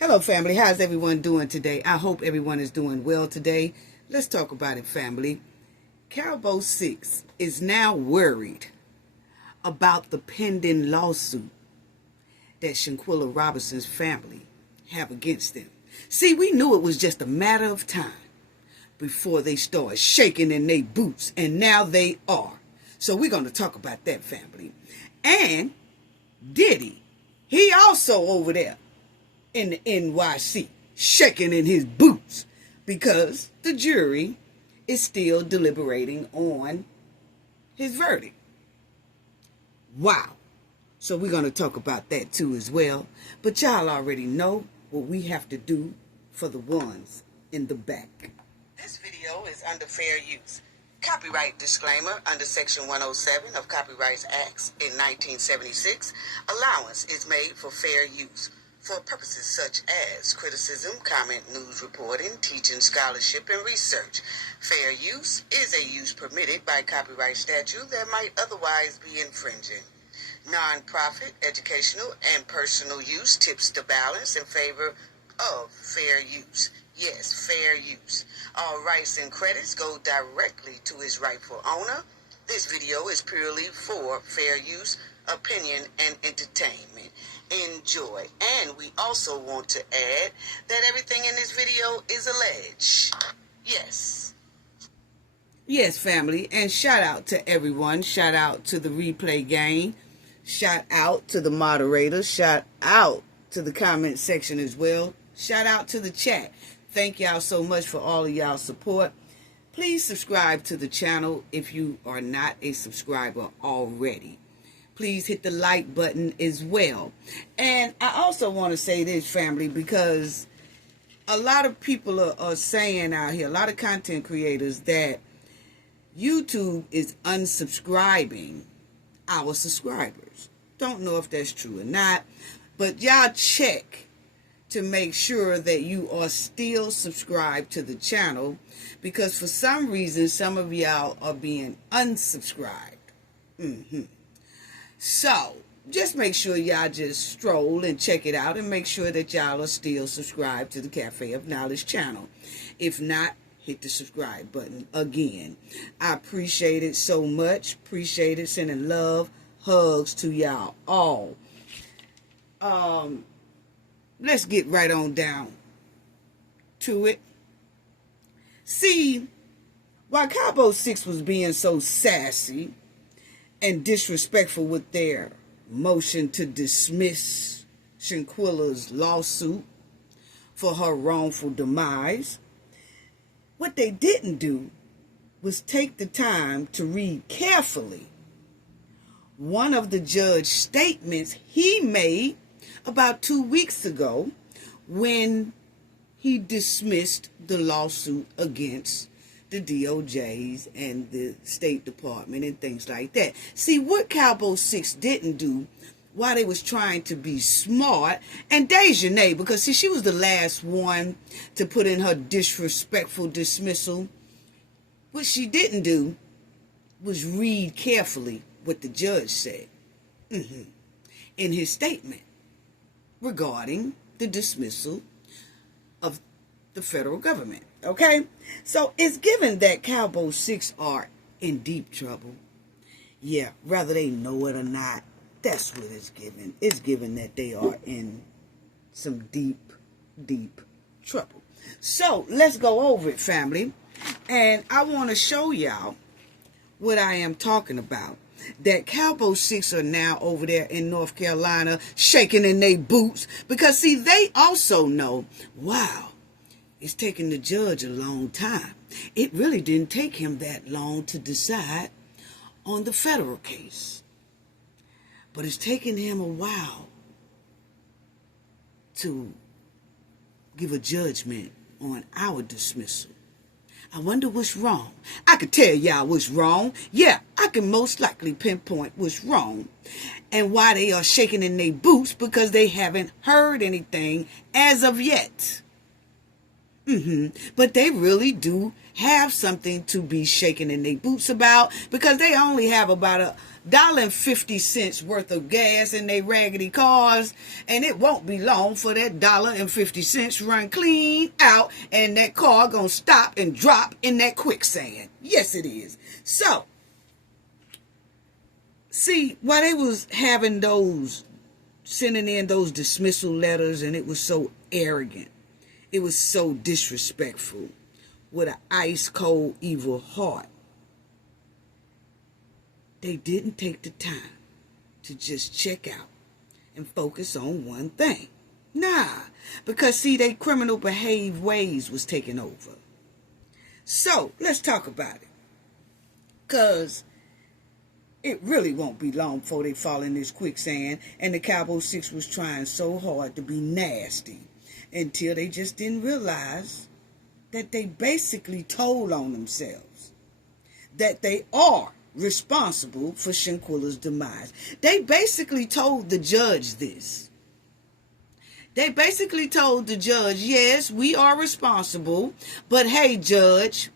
Hello, family. How's everyone doing today? I hope everyone is doing well today. Let's talk about it, family. Cabo 6 is now worried about the pending lawsuit that Shanquella Robinson's family have against them. See, we knew it was just a matter of time before they started shaking in their boots, and now they are. So we're going to talk about that, family. And Diddy, he also over there in the NYC, shaking in his boots because the jury is still deliberating on his verdict. Wow. So we're going to talk about that too as well. But y'all already know what we have to do for the ones in the back. This video is under fair use. Copyright disclaimer under Section 107 of Copyright Acts in 1976. Allowance is made for fair use for purposes such as criticism, comment, news reporting, teaching, scholarship, and research. Fair use is a use permitted by copyright statute that might otherwise be infringing. Non-profit, educational, and personal use tips the balance in favor of fair use. Yes, fair use. All rights and credits go directly to its rightful owner. This video is purely for fair use, opinion, and entertainment. Enjoy. And we also want to add that everything in this video is alleged. Yes. Yes, family. And shout out to everyone. Shout out to the replay gang. Shout out to the moderators. Shout out to the comment section as well. Shout out to the chat. Thank y'all so much for all of y'all support. Please subscribe to the channel if you are not a subscriber already. Please hit the like button as well. And I also want to say this, family, because a lot of people are saying out here, a lot of content creators, that YouTube is unsubscribing our subscribers. Don't know if that's true or not, but y'all check to make sure that you are still subscribed to the channel, because for some reason some of y'all are being unsubscribed. So just make sure y'all just stroll and check it out and make sure that y'all are still subscribed to the Cafe of Knowledge channel. If not, hit the subscribe button again. I appreciate it so much. Appreciate it. Sending love, hugs to y'all all. Let's get right on down to it. See, while Cabo 6 was being so sassy and disrespectful with their motion to dismiss Shanquella's lawsuit for her wrongful demise, what they didn't do was take the time to read carefully one of the judge's statements he made about 2 weeks ago when he dismissed the lawsuit against the DOJs and the State Department and things like that. See, what Cabo 6 didn't do while they was trying to be smart, and Deja, because see, she was the last one to put in her disrespectful dismissal, what she didn't do was read carefully what the judge said in his statement regarding the dismissal of the federal government. Okay? So it's given that Cabo 6 are in deep trouble. Yeah, whether they know it or not, that's what it's given. It's given that they are in some deep, deep trouble. So let's go over it, family. And I want to show y'all what I am talking about. That Cabo 6 are now over there in North Carolina shaking in their boots because, see, they also know, wow, it's taking the judge a long time. It really didn't take him that long to decide on the federal case. But it's taken him a while to give a judgment on our dismissal. I wonder what's wrong. I could tell y'all what's wrong. Yeah, I can most likely pinpoint what's wrong and why they are shaking in their boots, because they haven't heard anything as of yet. But they really do have something to be shaking in their boots about, because they only have about $1.50 worth of gas in their raggedy cars, and it won't be long for that $1.50 run clean out, and that car gonna stop and drop in that quicksand. Yes, it is. So, see, while they was having sending in those dismissal letters, and it was so arrogant, it was so disrespectful, with an ice cold evil heart, they didn't take the time to just check out and focus on one thing. Nah, because see, their criminal behaved ways was taking over. So let's talk about it, because it really won't be long before they fall in this quicksand. And the Cabo 6 was trying so hard to be nasty, until they just didn't realize that they basically told on themselves, that they are responsible for Shanquella's demise. They basically told the judge this. They basically told the judge, yes, we are responsible, but hey, judge,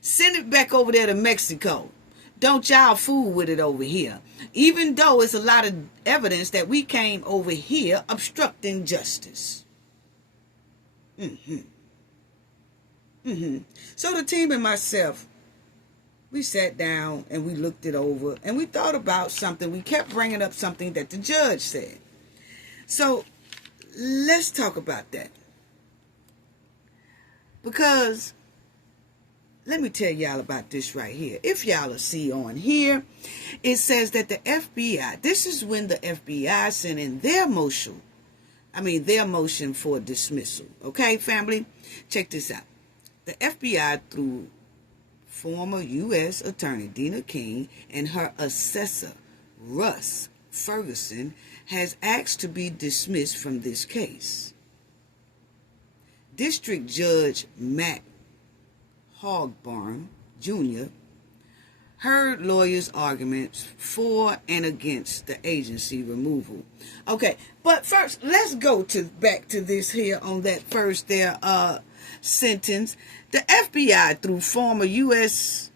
send it back over there to Mexico. Don't y'all fool with it over here. Even though it's a lot of evidence that we came over here obstructing justice. So the team and myself, we sat down and we looked it over, and we thought about something. We kept bringing up something that the judge said. So let's talk about that. Because let me tell y'all about this right here. If y'all will see on here, it says that the FBI, this is when the FBI sent in their motion for dismissal. Okay, family? Check this out. The FBI, through former U.S. Attorney Dina King and her assessor, Russ Ferguson, has asked to be dismissed from this case. District Judge Matt Hogbarn Jr. heard lawyers' arguments for and against the agency removal. Okay, but first, let's go back to this here on that first sentence. The FBI, through former U.S.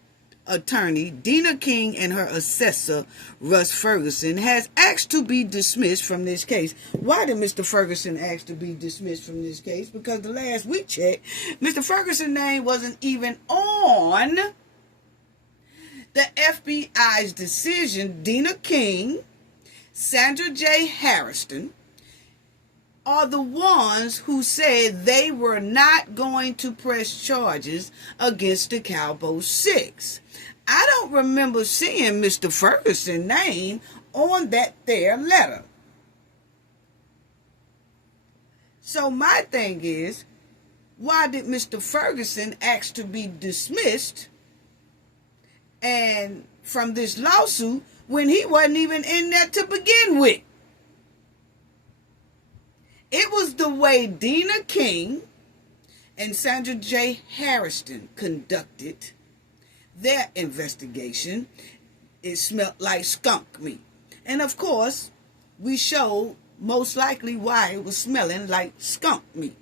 Attorney Dina King and her assessor, Russ Ferguson, has asked to be dismissed from this case. Why did Mr. Ferguson ask to be dismissed from this case? Because the last we checked, Mr. Ferguson's name wasn't even on the FBI's decision. Dina King, Sandra J. Harrison are the ones who said they were not going to press charges against the Cabo 6. I don't remember seeing Mr. Ferguson's name on that there letter. So my thing is, why did Mr. Ferguson ask to be dismissed and from this lawsuit when he wasn't even in there to begin with? It was the way Dina King and Sandra J. Harrison conducted their investigation. It smelled like skunk meat. And of course, we showed most likely why it was smelling like skunk meat.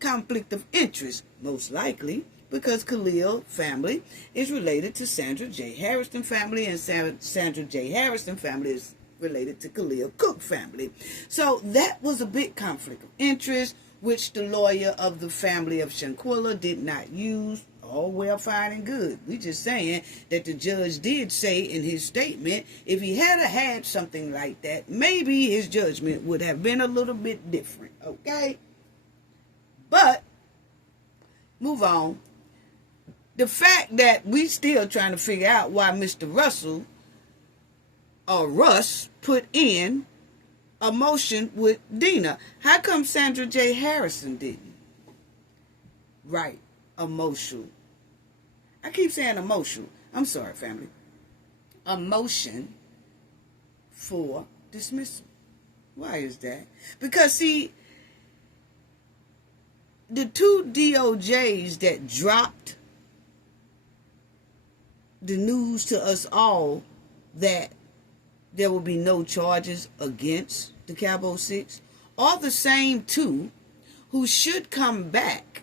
Conflict of interest, most likely, because Khalil family is related to Sandra J. Harrison family, and Sandra J. Harrison family is related to Khalil Cook family. So that was a big conflict of interest, which the lawyer of the family of Shanquella did not use. All well, fine, and good. We just saying that the judge did say in his statement, if he had something like that, maybe his judgment would have been a little bit different. Okay? But, move on. The fact that we still trying to figure out why Mr. Russell or Russ put in a motion with Dina. How come Sandra J. Harrison didn't write a motion? I keep saying a motion. I'm sorry, family. A motion for dismissal. Why is that? Because, see, the two DOJs that dropped the news to us all that there will be no charges against the Cabo 6 are the same two who should come back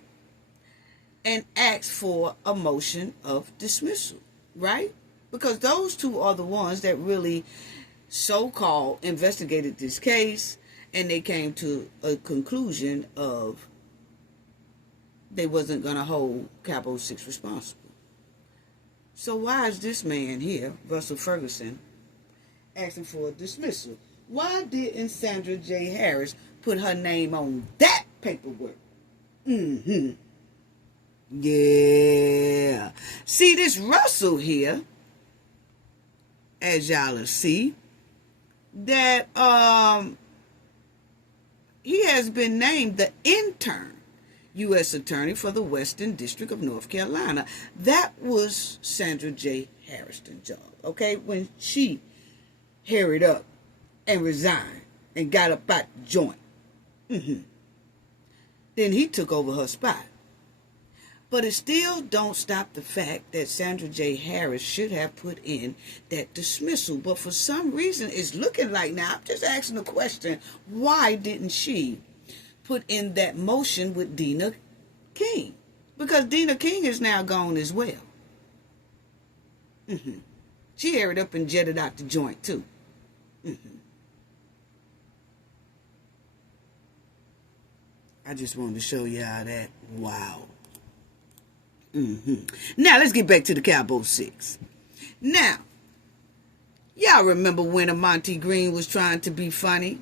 and asked for a motion of dismissal, right? Because those two are the ones that really so-called investigated this case, and they came to a conclusion of they wasn't going to hold Cabo 6 responsible. So why is this man here, Russell Ferguson, asking for a dismissal? Why didn't Sandra J. Harris put her name on that paperwork? Yeah. See, this Russell here, as y'all see, that he has been named the intern U.S. Attorney for the Western District of North Carolina. That was Sandra J. Harris's job, okay? When she hurried up and resigned and got up out the joint. Then he took over her spot. But it still don't stop the fact that Sandra J. Harris should have put in that dismissal. But for some reason, it's looking like, now I'm just asking the question, why didn't she put in that motion with Dina King? Because Dina King is now gone as well. She hurried up and jetted out the joint too. I just wanted to show y'all that. Wow. Now, let's get back to the Cabo 6. Now, y'all remember when Monty Green was trying to be funny?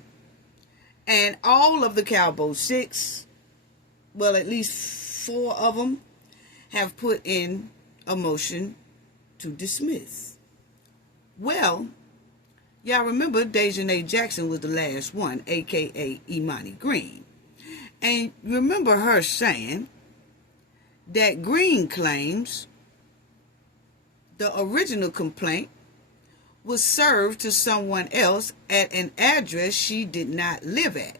And all of the Cabo 6, well, at least 4 of them, have put in a motion to dismiss. Well, y'all remember Deja Jackson was the last one, a.k.a. Imani Green. And remember her saying that Green claims the original complaint was served to someone else at an address she did not live at,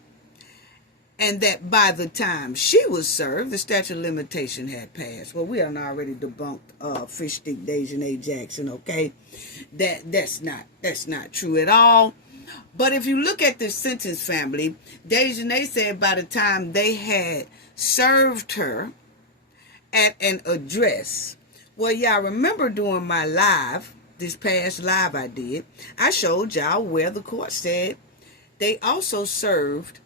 and that by the time she was served, the statute of limitation had passed. Well, we have already debunked fish stick Deja Jackson, okay? That's not true at all. But if you look at the sentence, family, Deja said by the time they had served her at an address. Well, y'all remember doing my live, this past live I did, I showed y'all where the court said they also served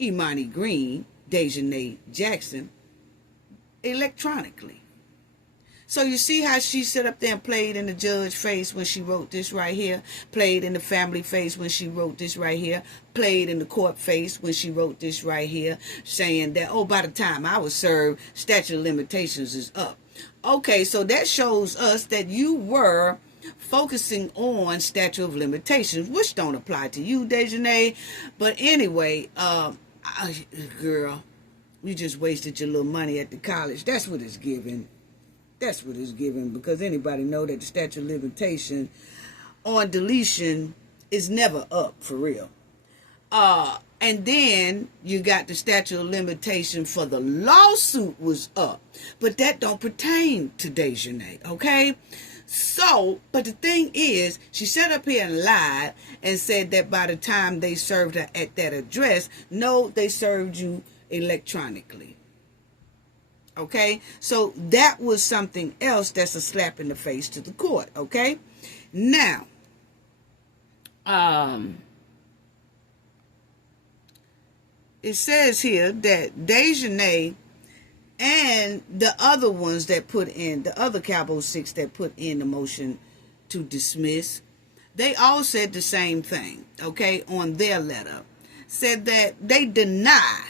Imani Green, Deja Jackson, electronically. So you see how she sat up there and played in the judge's face when she wrote this right here, played in the family face when she wrote this right here, played in the court face when she wrote this right here, saying that, oh, by the time I was served, statute of limitations is up. Okay, so that shows us that you were focusing on statute of limitations, which don't apply to you, Deja. But anyway, girl, you just wasted your little money at the college. That's what it's giving. That's what it's given, because anybody know that the statute of limitation on deletion is never up, for real. And then you got the statute of limitation for the lawsuit was up, but that don't pertain to Deja, okay? So, but the thing is, she sat up here and lied and said that by the time they served her at that address, no, they served you electronically. Okay, so that was something else that's a slap in the face to the court. Okay, now, it says here that Deja and the other ones that put in, the other Cabo 6 that put in the motion to dismiss, they all said the same thing. Okay, on their letter, said that they deny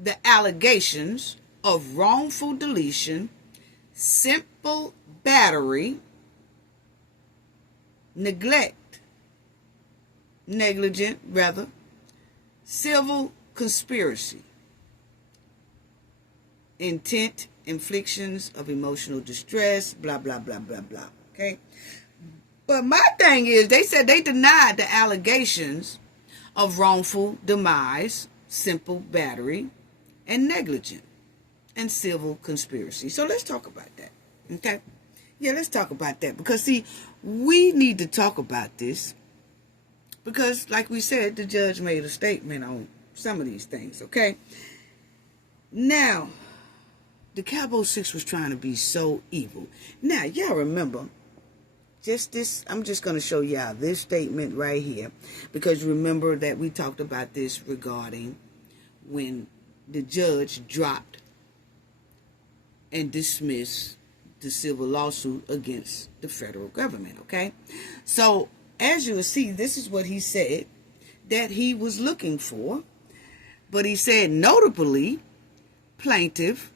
the allegations of wrongful deletion, simple battery, negligent, civil conspiracy, intent, inflictions of emotional distress, blah, blah, blah, blah, blah, okay? But my thing is, they said they denied the allegations of wrongful demise, simple battery, and negligent, and civil conspiracy. So let's talk about that, okay? Yeah, let's talk about that, because see, we need to talk about this, because like we said, the judge made a statement on some of these things, okay? Now, the Cabo Six was trying to be so evil. Now, y'all remember, just this, I'm just going to show y'all this statement right here, because remember that we talked about this regarding when the judge dropped and dismissed the civil lawsuit against the federal government, okay? So, as you will see, this is what he said that he was looking for. But he said, notably, plaintiff,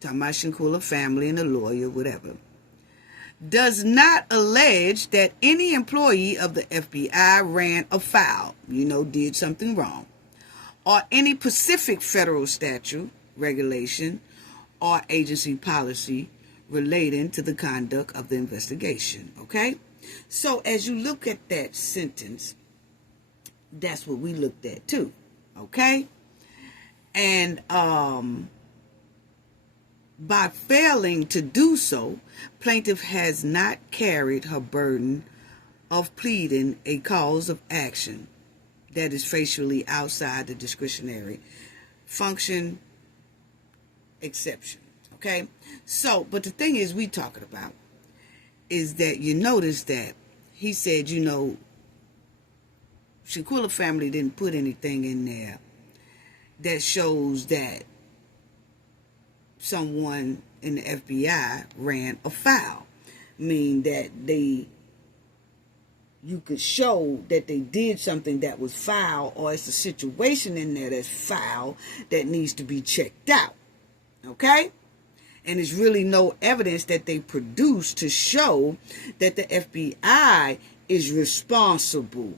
talking about Shanquella family and the lawyer, whatever, does not allege that any employee of the FBI ran afoul, did something wrong, or any specific federal statute, regulation, or agency policy relating to the conduct of the investigation, okay? So as you look at that sentence, that's what we looked at too, okay? And by failing to do so, plaintiff has not carried her burden of pleading a cause of action that is facially outside the discretionary function exception. Okay? So, but the thing is we talking about is that you notice that he said, Shanquella family didn't put anything in there that shows that someone in the FBI ran afoul. Mean that you could show that they did something that was foul, or it's a situation in there that's foul that needs to be checked out. Okay? And there's really no evidence that they produced to show that the FBI is responsible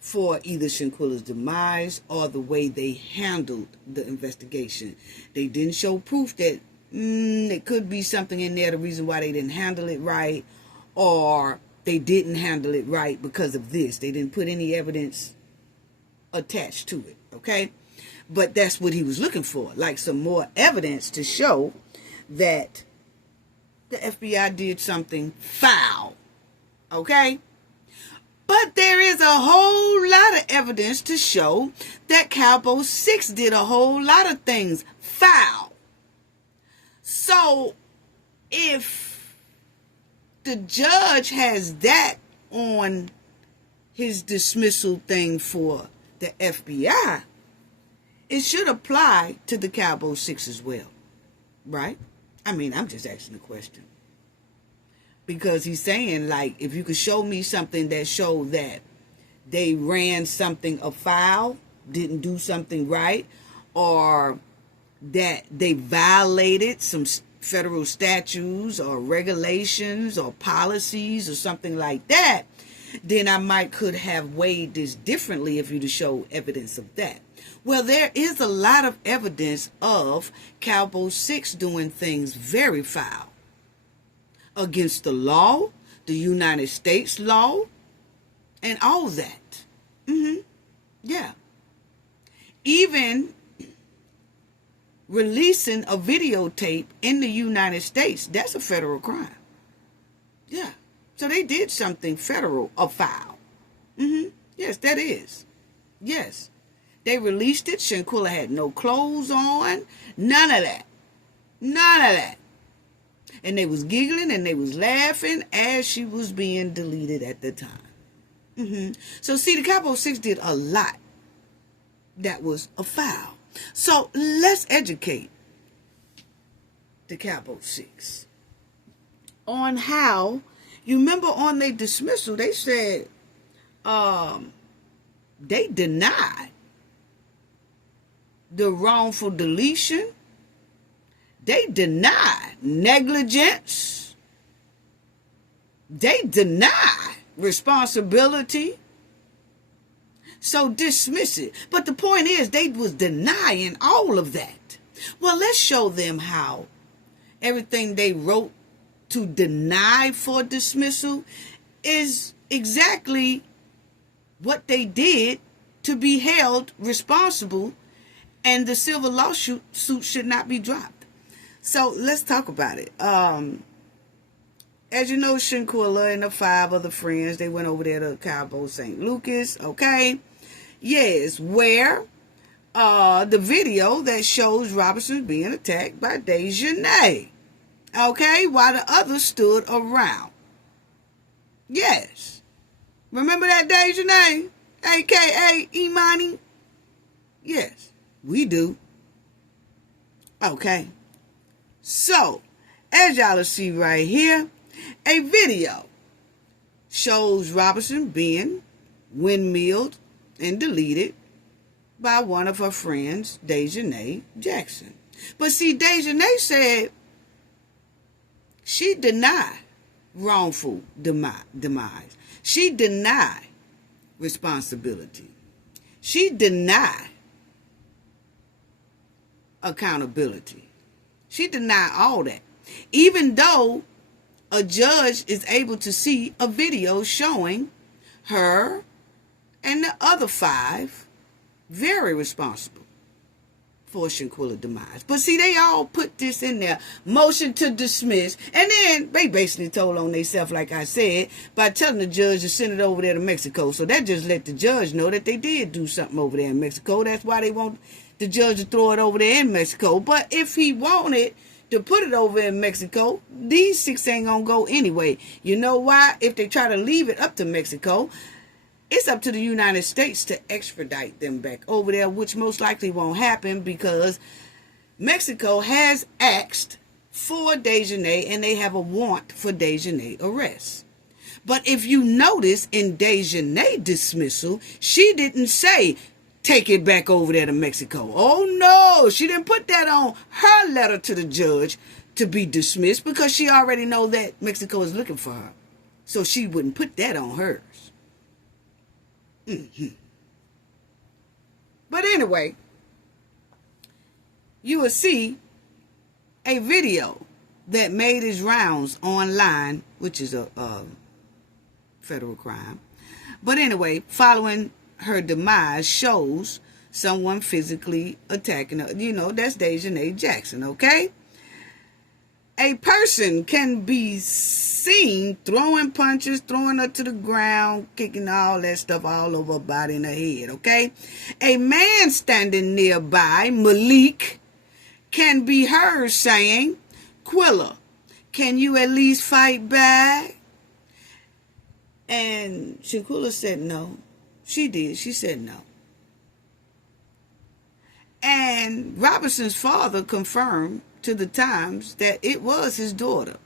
for either Shanquella's demise or the way they handled the investigation. They didn't show proof that there could be something in there, the reason why they didn't handle it right, or they didn't handle it right because of this. They didn't put any evidence attached to it, okay? But that's what he was looking for, like some more evidence to show that the FBI did something foul, okay? But there is a whole lot of evidence to show that Cabo 6 did a whole lot of things foul. So, if the judge has that on his dismissal thing for the FBI, it should apply to the Cabo 6 as well, right? I mean, I'm just asking a question. Because he's saying, like, if you could show me something that showed that they ran something afoul, didn't do something right, or that they violated some federal statutes or regulations or policies or something like that, then I could have weighed this differently if you'd show evidence of that. Well, there is a lot of evidence of Cabo 6 doing things very foul. Against the law, the United States law, and all that. Yeah. Even releasing a videotape in the United States, that's a federal crime. Yeah. So they did something federal or foul. Yes, that is. Yes. They released it. Shanquella had no clothes on. None of that. None of that. And they was giggling and they was laughing as she was being deleted at the time. So see, the Cabo 6 did a lot that was a foul. So let's educate the Cabo 6 on how, you remember on their dismissal, they said they denied the wrongful deletion. They deny negligence. They deny responsibility. So dismiss it. But the point is, they was denying all of that. Well, let's show them how everything they wrote to deny for dismissal is exactly what they did to be held responsible, and the civil lawsuit should not be dropped. So let's talk about it. As you know, Shanquella and the 5 other friends, they went over there to Cabo St. Lucas, okay? Yes, where the video that shows Robinson being attacked by Deja, okay, while the others stood around. Yes. Remember that Deja, a.k.a. Imani? Yes, we do. Okay. So, as y'all will see right here, a video shows Robinson being windmilled and deleted by one of her friends, Deja Jackson. But see, Deja said she denied wrongful demise. She denied responsibility. She denied accountability. She denied all that. Even though a judge is able to see a video showing her and the other 5 very responsible for Shanquella demise. But see, they all put this in there, motion to dismiss, and then they basically told on themselves, like I said, by telling the judge to send it over there to Mexico. So that just let the judge know that they did do something over there in Mexico. That's why they want the judge to throw it over there in Mexico. But if he wanted to put it over in Mexico, these 6 ain't gonna go anyway. You know why? If they try to leave it up to Mexico, it's up to the United States to extradite them back over there, which most likely won't happen because Mexico has asked for Deja and they have a warrant for Deja arrest. But if you notice in Deja dismissal, she didn't say, take it back over there to Mexico. Oh no, she didn't put that on her letter to the judge to be dismissed because she already know that Mexico is looking for her. So she wouldn't put that on hers. But anyway, you will see a video that made its rounds online, which is a federal crime. But anyway, following her demise shows someone physically attacking her. You know, that's Deja Jackson, okay? A person can be seen throwing punches, throwing her to the ground, kicking all that stuff all over her body and her head, okay? A man standing nearby, Malik, can be heard saying, Quilla, can you at least fight back? And Shanquella said no. She did. She said no. And Robinson's father confirmed to the Times that it was his daughter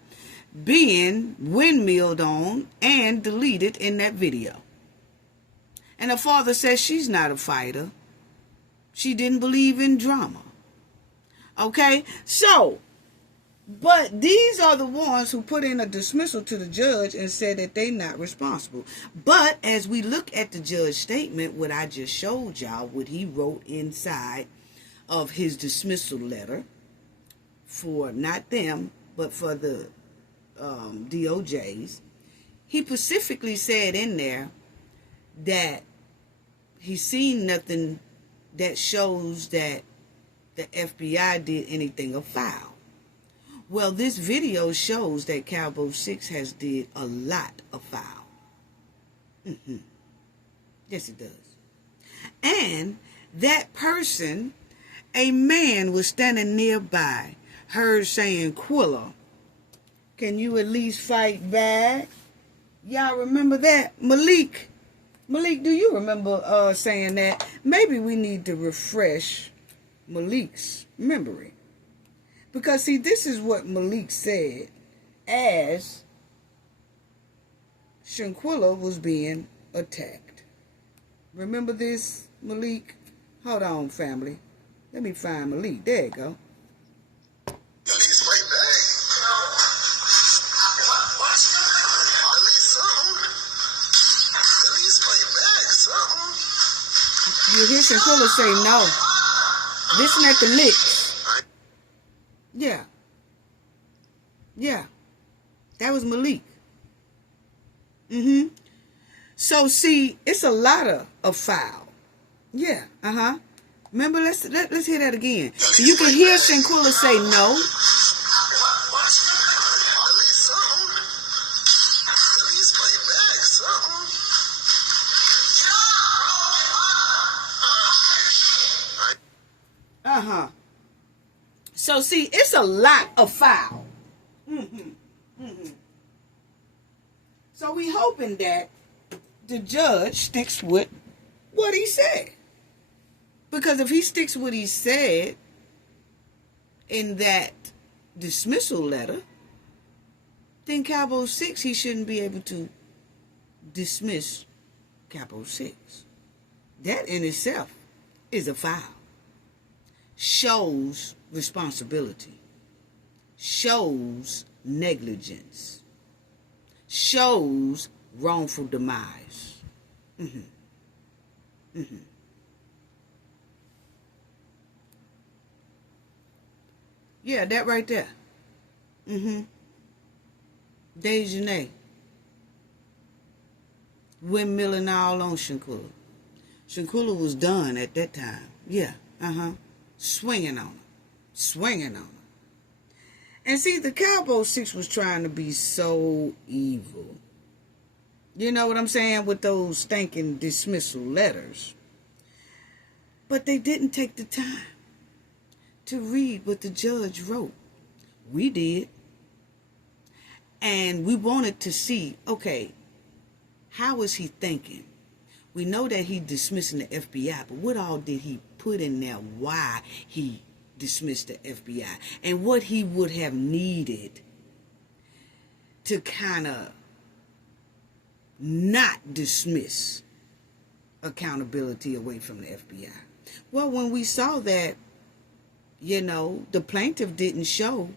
being windmilled on and deleted in that video. And her father says she's not a fighter. She didn't believe in drama. Okay? So, but these are the ones who put in a dismissal to the judge and said that they're not responsible. But as we look at the judge's statement, what I just showed y'all, what he wrote inside of his dismissal letter for not them, but for the DOJs, he specifically said in there that he's seen nothing that shows that the FBI did anything afoul. Well, this video shows that Cabo 6 has did a lot of foul. Yes, it does. And that person, a man was standing nearby, heard saying, Quilla, can you at least fight back? Y'all remember that? Malik, do you remember saying that? Maybe we need to refresh Malik's memory. Because, see, this is what Malik said as Shanquella was being attacked. Remember this, Malik? Hold on, family. Let me find Malik. There you go. At least fight back. At least something. At least fight back, something. You hear Shanquella say no. Listen at the licks. Yeah. That was Malik. So see, it's a lot of foul. Yeah. Remember, let's hear that again. So you can hear Shanquella say no. Uh-huh. So, see, it's a lot of file. So we hoping that the judge sticks with what he said. Because if he sticks with what he said in that dismissal letter, then Cabo 6, he shouldn't be able to dismiss Cabo 6. That in itself is a foul. Shows responsibility. Shows negligence. Shows wrongful demise. Yeah, that right there. Deja. Windmilling all on Shanquella. Shanquella was done at that time. Yeah, swinging on her. Swinging on her. And see, the Cabo 6 was trying to be so evil. You know what I'm saying? With those stinking dismissal letters. But they didn't take the time to read what the judge wrote. We did. And we wanted to see, okay, how is he thinking? We know that he dismissing the FBI, but what all did he put in there why he dismissed the FBI? And what he would have needed to kind of not dismiss accountability away from the FBI. Well, when we saw that, you know, the plaintiff didn't show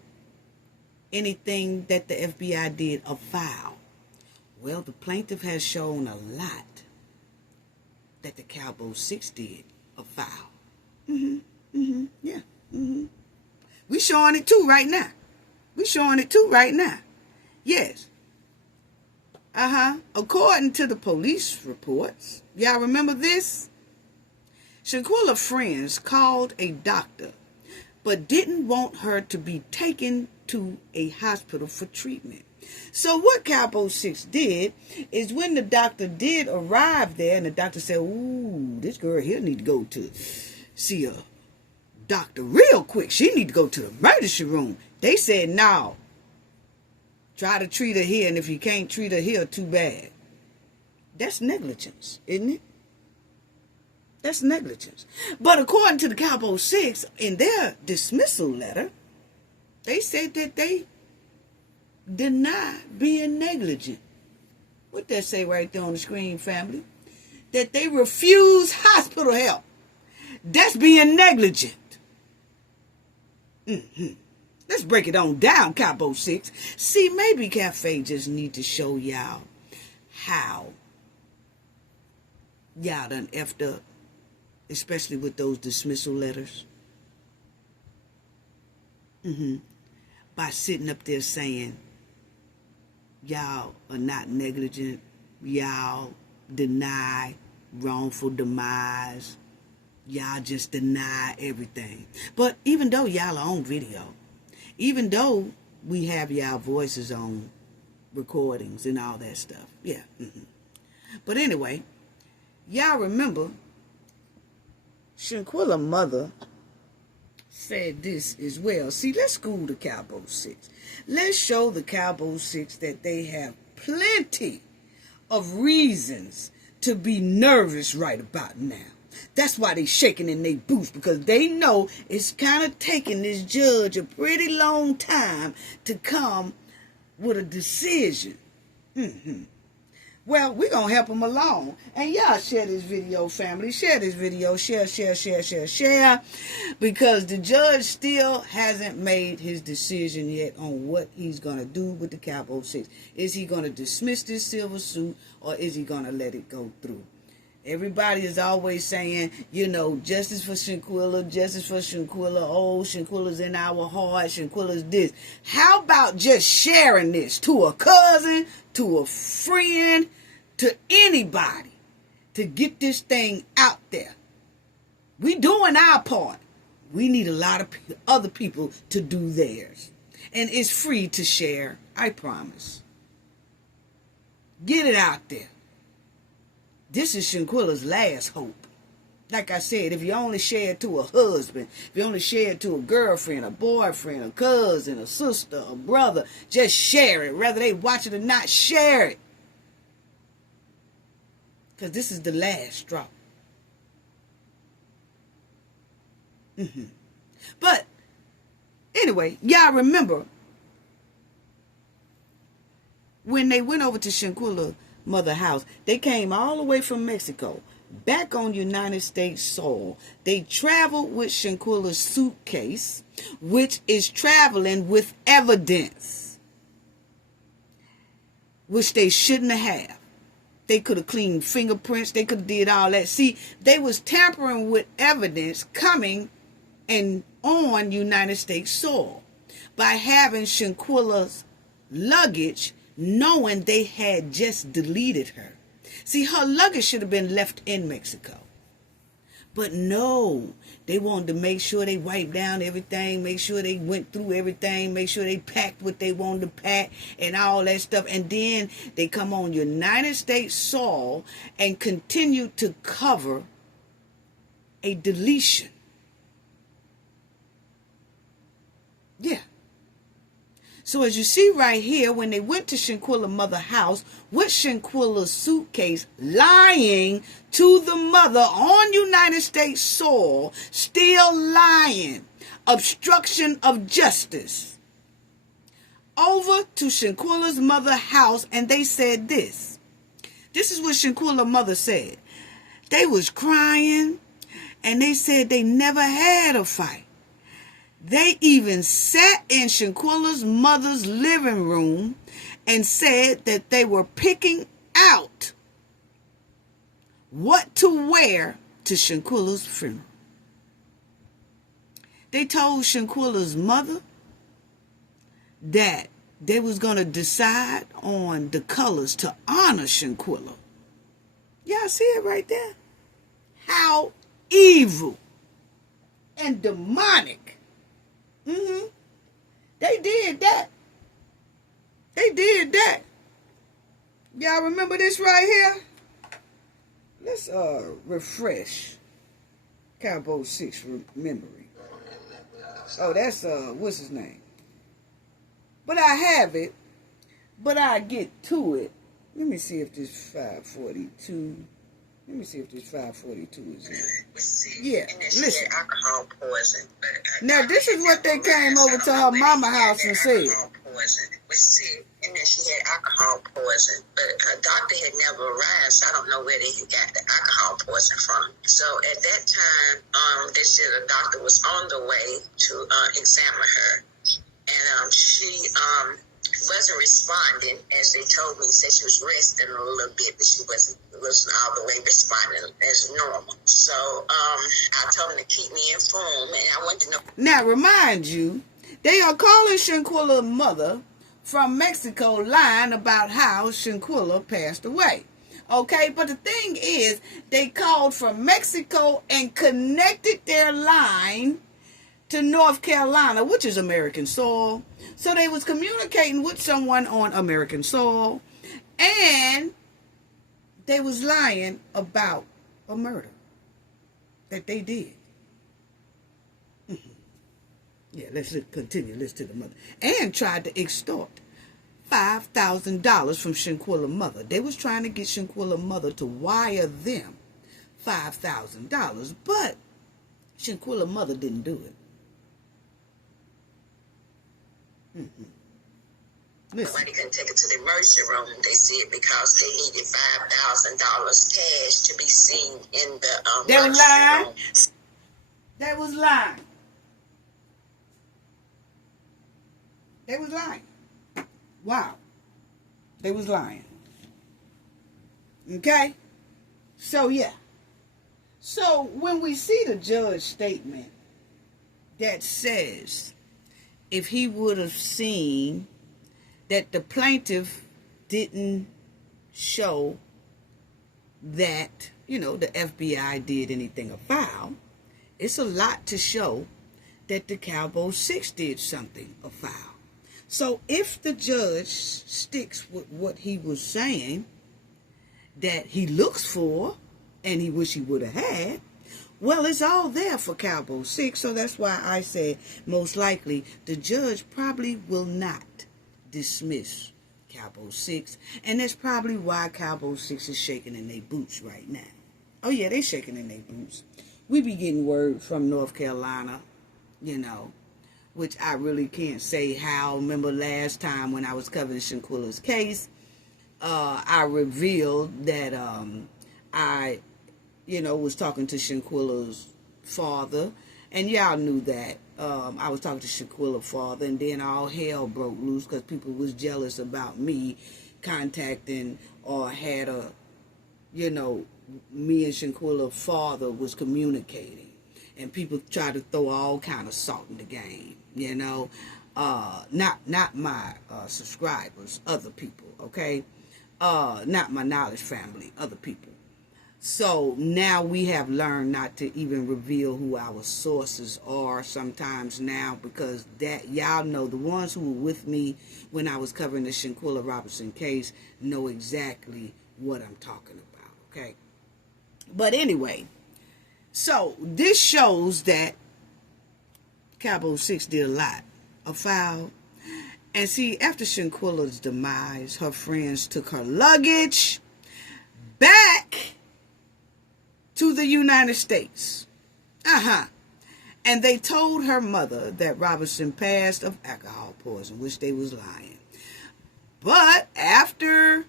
anything that the FBI did of foul. Well, the plaintiff has shown a lot that the Cabo 6 did of foul. Yeah. We showing it too right now. We showing it too right now. Yes. According to the police reports, y'all remember this? Shanquella friends called a doctor, but didn't want her to be taken to a hospital for treatment. So what Cabo 6 did is when the doctor did arrive there, and the doctor said, ooh, this girl here need to go to see a doctor real quick. She need to go to the emergency room. They said, no. Try to treat her here, and if you can't treat her here, too bad. That's negligence, isn't it? That's negligence. But according to the Cabo 6, in their dismissal letter, they said that they deny being negligent. What that say right there on the screen, family? That they refuse hospital help. That's being negligent. Let's break it on down, Cabo 6. See, maybe Cafe just need to show y'all how y'all done effed up, especially with those dismissal letters. By sitting up there saying, y'all are not negligent, y'all deny wrongful demise, y'all just deny everything. But even though y'all are on video, even though we have y'all voices on recordings and all that stuff, yeah. But anyway, y'all remember Shanquella's mother said this as well. See, let's school the Cabo 6. Let's show the Cabo 6 that they have plenty of reasons to be nervous right about now. That's why they shaking in their boots, because they know it's kind of taking this judge a pretty long time to come with a decision. Well, we're going to help them along. And y'all share this video, family. Share this video. Share. Because the judge still hasn't made his decision yet on what he's going to do with the Cabo 6. Is he going to dismiss this silver suit, or is he going to let it go through? Everybody is always saying, you know, justice for Shanquella, justice for Shanquella. Oh, Shanquella's in our heart. Shanquella's this. How about just sharing this to a cousin, to a friend, to anybody, to get this thing out there? We doing our part. We need a lot of other people to do theirs. And it's free to share, I promise. Get it out there. This is Shanquella's last hope. Like I said, if you only share it to a husband, if you only share it to a girlfriend, a boyfriend, a cousin, a sister, a brother, just share it. Whether they watch it or not, share it. Because this is the last straw. But anyway, y'all remember when they went over to Shanquella mother's house, they came all the way from Mexico back on United States soil. They traveled with Shanquella's suitcase, which is traveling with evidence, which they shouldn't have. They could have cleaned fingerprints. They could have did all that. See, they was tampering with evidence coming and on United States soil by having Shanquella's luggage, knowing they had just deleted her. See, her luggage should have been left in Mexico. But no, they wanted to make sure they wiped down everything, make sure they went through everything, make sure they packed what they wanted to pack and all that stuff. And then they come on United States soil and continue to cover a deletion. Yeah. So as you see right here, when they went to Shanquella mother's house with Shanquella's suitcase lying to the mother on United States soil, still lying, obstruction of justice, over to Shanquella's mother's house, and they said this. This is what Shanquella's mother said. They was crying, and they said they never had a fight. They even sat in Shanquella's mother's living room and said that they were picking out what to wear to Shanquella's funeral. They told Shanquella's mother that they was going to decide on the colors to honor Shanquella. Y'all see it right there? How evil and demonic. They did that. They did that. Y'all remember this right here? Let's refresh Cabo 6 memory. Oh, that's what's his name? But I have it, but I get to it. Let me see if this 542. Let me see if this 542 is in. Yeah, listen. Alcohol poison. Now, this is what they came over to her mama house and said. Was sick, and then she had alcohol poison. But a doctor had never arrived, so I don't know where they got the alcohol poison from. So at that time, they said a doctor was on the way to examine her, and she wasn't responding, as they told me. Said she was resting a little bit, but she wasn't all the way responding as normal. So I told them to keep me informed, and I wanted to know. Now, remind you, they are calling Shanquella's mother from Mexico lying about how Shanquella passed away. Okay, but the thing is, they called from Mexico and connected their line to North Carolina, which is American soil. So they was communicating with someone on American soil, and they was lying about a murder that they did. Yeah, let's continue. Listen to the mother. And tried to extort $5,000 from Shanquella's mother. They was trying to get Shanquella's mother to wire them $5,000, but Shanquella's mother didn't do it. Listen. Nobody couldn't take it to the emergency room, they said, because they needed $5,000 cash to be seen in the emergency room. They was lying. They was lying. Wow. They was lying. Okay? So, yeah. So, when we see the judge's statement that says, if he would have seen that the plaintiff didn't show that, the FBI did anything afoul, it's a lot to show that the Cabo 6 did something afoul. So if the judge sticks with what he was saying that he looks for and he wish he would have had, Well, it's all there for Cabo 6, so that's why I said most likely the judge probably will not dismiss Cabo 6, and that's probably why Cabo 6 is shaking in their boots right now. Oh yeah, they shaking in their boots. We be getting word from North Carolina, which I really can't say how. Remember last time when I was covering Shanquella's case, I revealed that I was talking to Shanquella's father, and y'all knew that. I was talking to Shanquella's father, and then all hell broke loose because people was jealous about me contacting or had me and Shanquella's father was communicating, and people try to throw all kind of salt in the game, not my subscribers, other people, okay, not my knowledge family, other people. So now we have learned not to even reveal who our sources are sometimes now, because that y'all know, the ones who were with me when I was covering the Shanquella Robinson case know exactly what I'm talking about, okay? But anyway, so this shows that Cabo 6 did a lot of foul. And see, after Shanquella's demise, her friends took her luggage back to the United States. And they told her mother that Robinson passed of alcohol poison, which they was lying. But after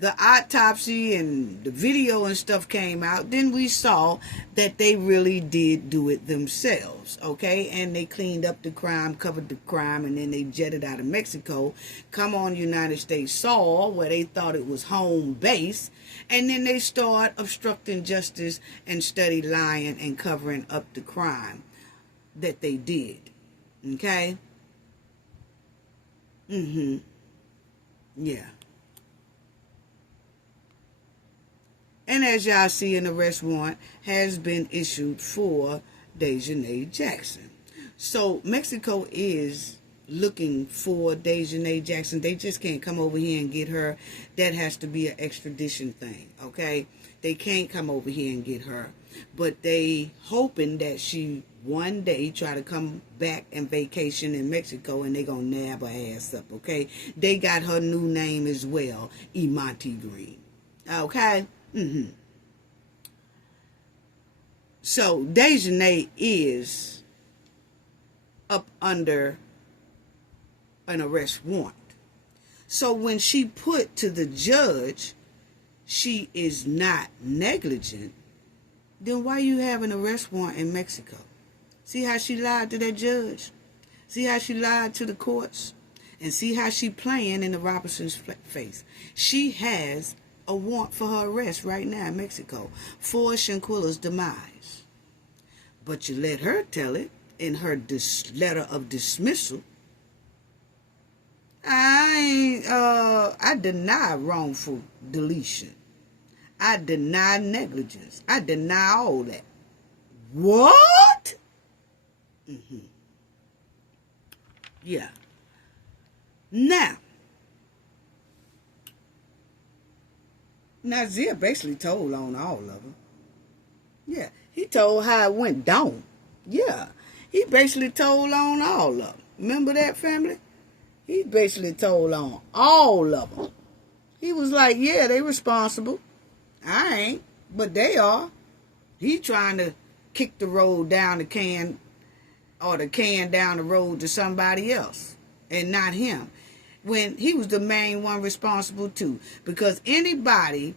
the autopsy and the video and stuff came out, then we saw that they really did do it themselves, okay? And they cleaned up the crime, covered the crime, and then they jetted out of Mexico, come on United States soil where they thought it was home base, and then they start obstructing justice and study lying and covering up the crime that they did, okay? Yeah. And as y'all see, an arrest warrant has been issued for Deja Jackson. So Mexico is looking for Deja Jackson. They just can't come over here and get her. That has to be an extradition thing, okay? They can't come over here and get her. But they hoping that she one day try to come back and vacation in Mexico, and they gonna nab her ass up, okay? They got her new name as well, Imanti Green, okay? So Deja is up under an arrest warrant. So when she put to the judge she is not negligent, then why you have an arrest warrant in Mexico? See how she lied to that judge? See how she lied to the courts? And see how she playing in the Robinson's face? She has a warrant for her arrest right now in Mexico for Shanquella's demise. But you let her tell it in her letter of dismissal. I deny wrongful deletion. I deny negligence. I deny all that. What? Yeah. Now, Nazir basically told on all of them. Yeah, he told how it went down. Yeah, he basically told on all of them. Remember that, family? He basically told on all of them. He was like, yeah, they responsible. I ain't, but they are. He trying to kick the road down the can, or the can down the road to somebody else, and not him, when he was the main one responsible too. Because anybody,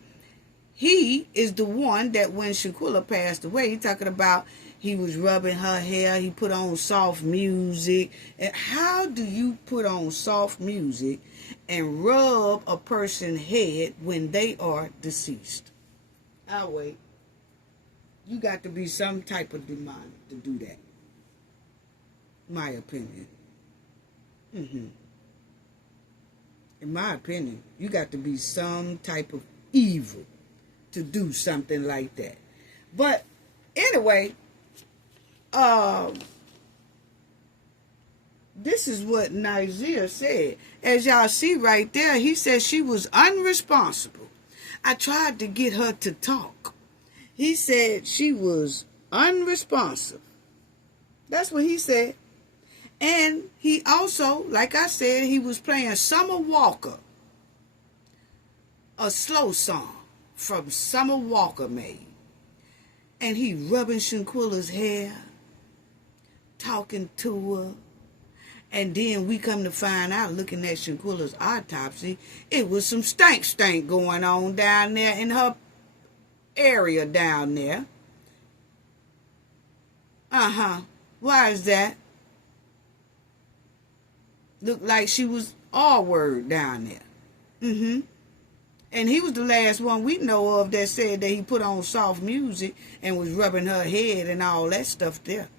he is the one that when Shanquella passed away, he talking about he was rubbing her hair, he put on soft music. And how do you put on soft music and rub a person's head when they are deceased? I'll wait. You got to be some type of demonic to do that. My opinion. In my opinion, you got to be some type of evil to do something like that. But anyway, this is what Nazir said. As y'all see right there, he said she was unresponsible. I tried to get her to talk. He said she was Unresponsive. That's what he said. And he also, like I said, he was playing Summer Walker, a slow song from Summer Walker made. And he rubbing Shanquella's hair, talking to her. And then we come to find out, looking at Shanquella's autopsy, it was some stank going on down there in her area down there. Why is that? Looked like she was R-word down there. And he was the last one we know of that said that he put on soft music and was rubbing her head and all that stuff there.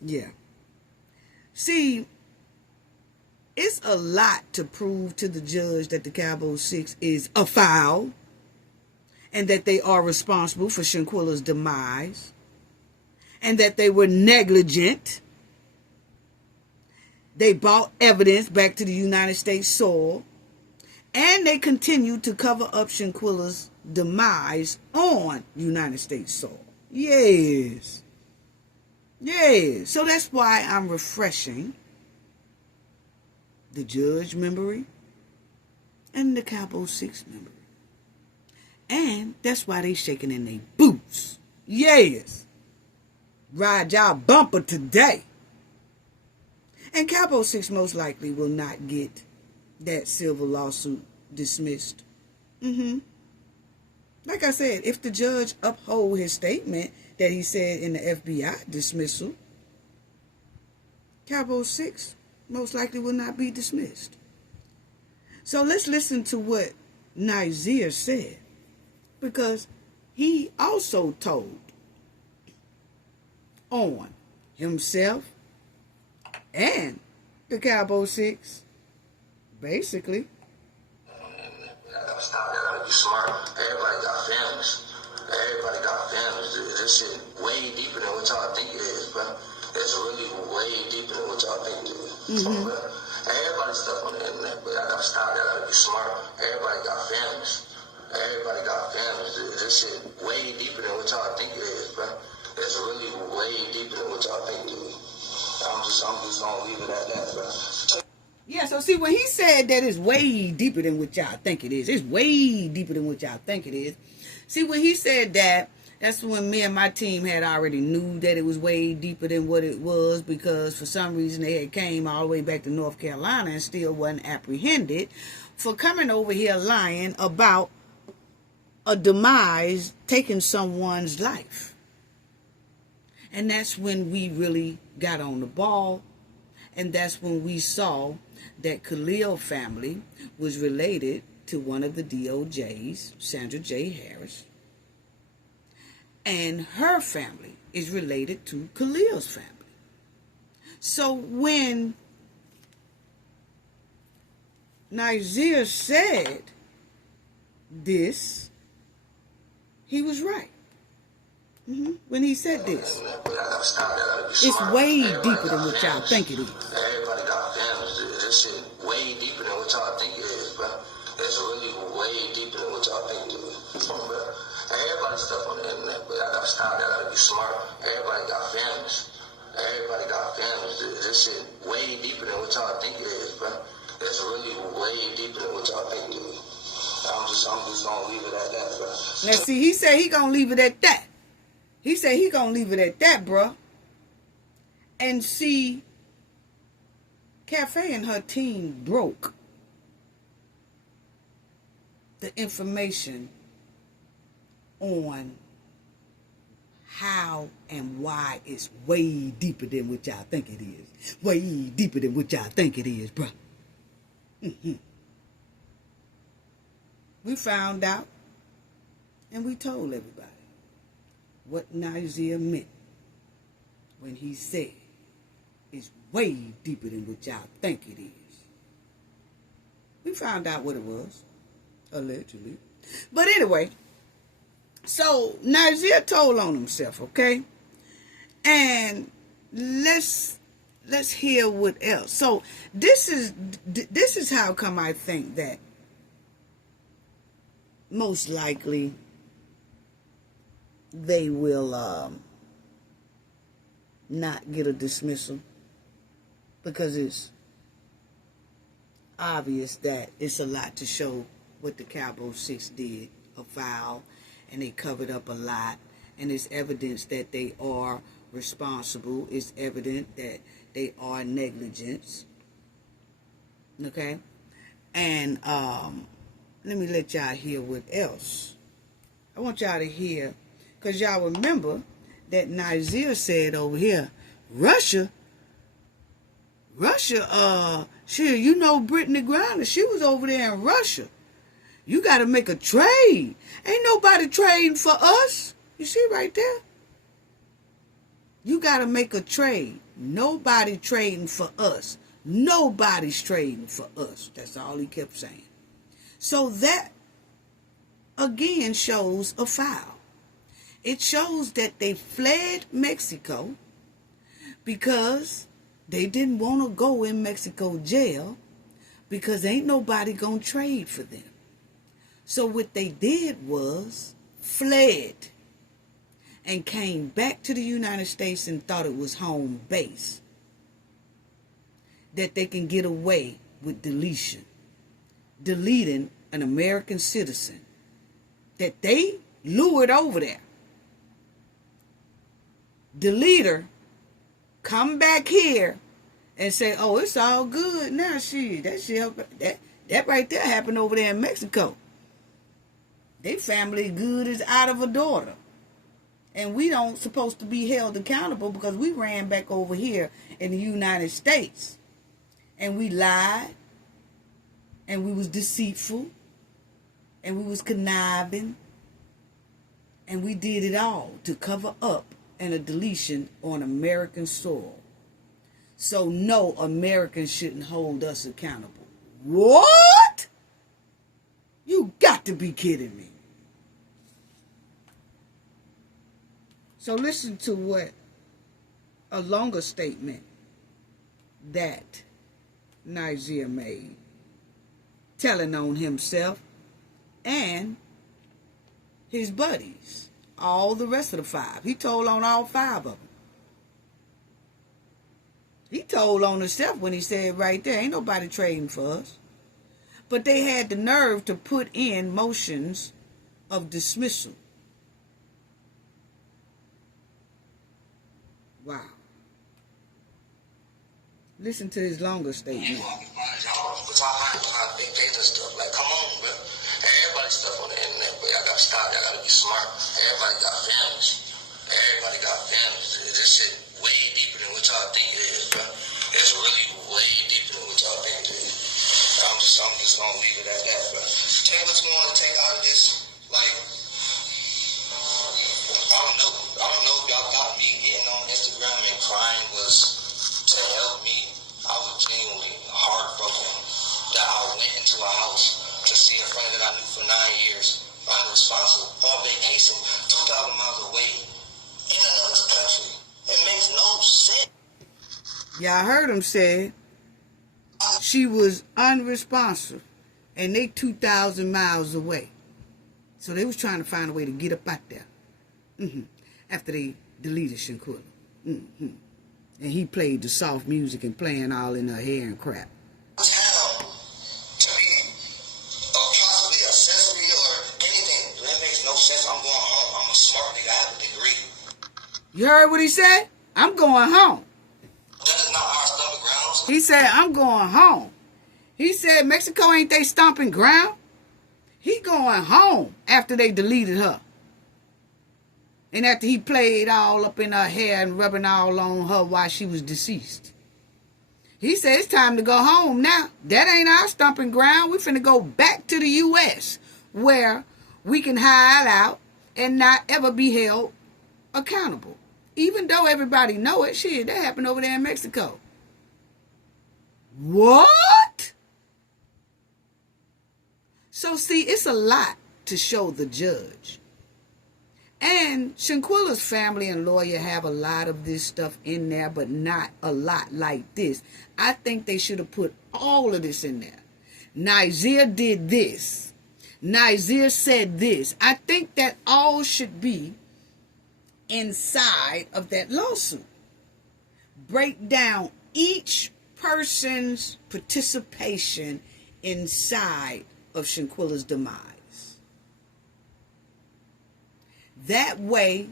Yeah. See, it's a lot to prove to the judge that the Cabo 6 is a foul and that they are responsible for Shanquella's demise and that they were negligent. They brought evidence back to the United States soil, and they continued to cover up Shanquella's demise on United States soil. Yes. So that's why I'm refreshing the judge memory and the Cabo 6 memory. And that's why they shaking in their boots. Yes. Ride y'all bumper today. And Cabo 6 most likely will not get that civil lawsuit dismissed. Like I said, if the judge uphold his statement that he said in the FBI dismissal, Cabo 6 most likely will not be dismissed. So let's listen to what Nizer said, because he also told on himself and the Cabo 6, basically. Stop that. Gotta be smart. Everybody got families. This shit way deeper than what y'all think it is, bro. It's really way deeper than what y'all think it is. Everybody stuff on the internet, but I gotta stop that. Gotta be smart. Everybody got families. This shit way deeper than what y'all think it is, bro. It's really way deeper than what y'all think it is. I'm just gonna leave it at that, bro. Yeah, so see, when he said that it's way deeper than what y'all think it is, it's way deeper than what y'all think it is. See, when he said that, that's when me and my team had already knew that it was way deeper than what it was, because for some reason they had came all the way back to North Carolina and still wasn't apprehended for coming over here lying about a demise taking someone's life. And that's when we really got on the ball. And that's when we saw that Khalil family was related to one of the DOJs, Sandra J. Harris. And her family is related to Khalil's family. So when Nizer said this, he was right. When he said this, it's way deeper than what y'all think it is. Everybody got families. This shit way deeper than what y'all think it is, bro. It's really way deeper than what y'all think it is. Everybody stuff on the internet, but I gotta stop that. I gotta be smart. Everybody got families. This shit way deeper than what y'all think it is, bro. It's really way deeper than what y'all think it is. I'm just gonna leave it at that, bro. Now see, he said he gonna leave it at that. He said he gonna leave it at that, bruh. And see, Cafe and her team broke the information on how and why it's way deeper than what y'all think it is. Way deeper than what y'all think it is, bruh. We found out and we told everybody what Nizer meant when he said it's way deeper than what y'all think it is. We found out what it was, allegedly. But anyway, so Nizer told on himself, okay? And let's hear what else. So this is how come I think that most likely they will not get a dismissal, because it's obvious that it's a lot to show what the Cabo 6 did, a foul, and they covered up a lot, and it's evidence that they are responsible. It's evident that they are negligence. Okay? And let me let y'all hear what else. I want y'all to hear, because y'all remember that Nigeria said over here, Russia, you know Brittany Griner, she was over there in Russia. You got to make a trade. Ain't nobody trading for us. You see right there? You got to make a trade. Nobody trading for us. Nobody's trading for us. That's all he kept saying. So that, again, shows a foul. It shows that they fled Mexico because they didn't want to go in Mexico jail, because ain't nobody going to trade for them. So what they did was fled and came back to the United States and thought it was home base, that they can get away with deleting an American citizen that they lured over there. Delete her, come back here and say, oh, it's all good now. That right there happened over there in Mexico. They family good as out of a daughter. And we don't supposed to be held accountable because we ran back over here in the United States. And we lied. And we was deceitful. And we was conniving. And we did it all to cover up and a deletion on American soil. So no, Americans shouldn't hold us accountable. What? You got to be kidding me. So listen to what a longer statement that Nigeria made, telling on himself and his buddies, all the rest of the five. He told on all five of them. He told on himself when he said right there, ain't nobody trading for us. But they had the nerve to put in motions of dismissal. Wow. Listen to his longer statement. Y'all big data stuff. Like, come on, bro. Everybody's stuff on the internet, but y'all gotta stop. Y'all gotta be smart. Everybody got families. Everybody got families. This shit way deeper than what y'all think it is, bro. It's really way deeper than what y'all think it is. I'm just gonna leave it at that, bro. Take what you want to take out of this. Like, I don't know if y'all thought me getting on Instagram and crying was to help me. I was genuinely heartbroken that I went into a house to see a friend that I knew for 9 years, unresponsible, on vacation, 2,000 miles away, in another country. It makes no sense. Y'all heard him say she was unresponsive, and they 2,000 miles away. So they was trying to find a way to get up out there. After they deleted Shanquella. And he played the soft music and playing all in her hair and crap. Hell, to be possibly accessory or anything, that makes no sense. I'm going home. I'm a smart nigga. I have a degree. You heard what he said? I'm going home. That is not our stomping grounds. He said, I'm going home. He said, Mexico ain't they stomping ground? He going home after they deleted her. And after he played all up in her hair and rubbing all on her while she was deceased. He said, it's time to go home now. That ain't our stomping ground. We finna go back to the U.S. where we can hide out and not ever be held accountable. Even though everybody know it, shit, that happened over there in Mexico. What? So see, it's a lot to show the judge. And Shanquella's family and lawyer have a lot of this stuff in there, but not a lot like this. I think they should have put all of this in there. Nigeria did this. Nigeria said this. I think that all should be inside of that lawsuit. Break down each person's participation inside of Shanquella's demise. That way,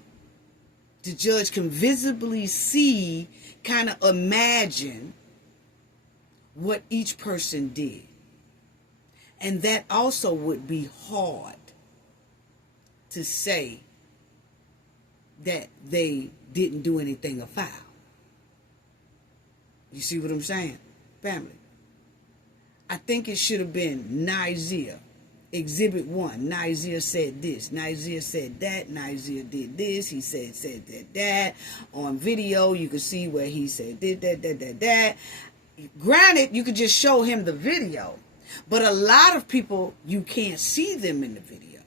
the judge can visibly see, kind of imagine what each person did. And that also would be hard to say that they didn't do anything afoul. You see what I'm saying, family? I think it should have been Nigeria. Exhibit 1, Nigeria said this, Nigeria said that, Nigeria did this, he said that. On video, you can see where he said that. Granted, you could just show him the video, but a lot of people, you can't see them in the video.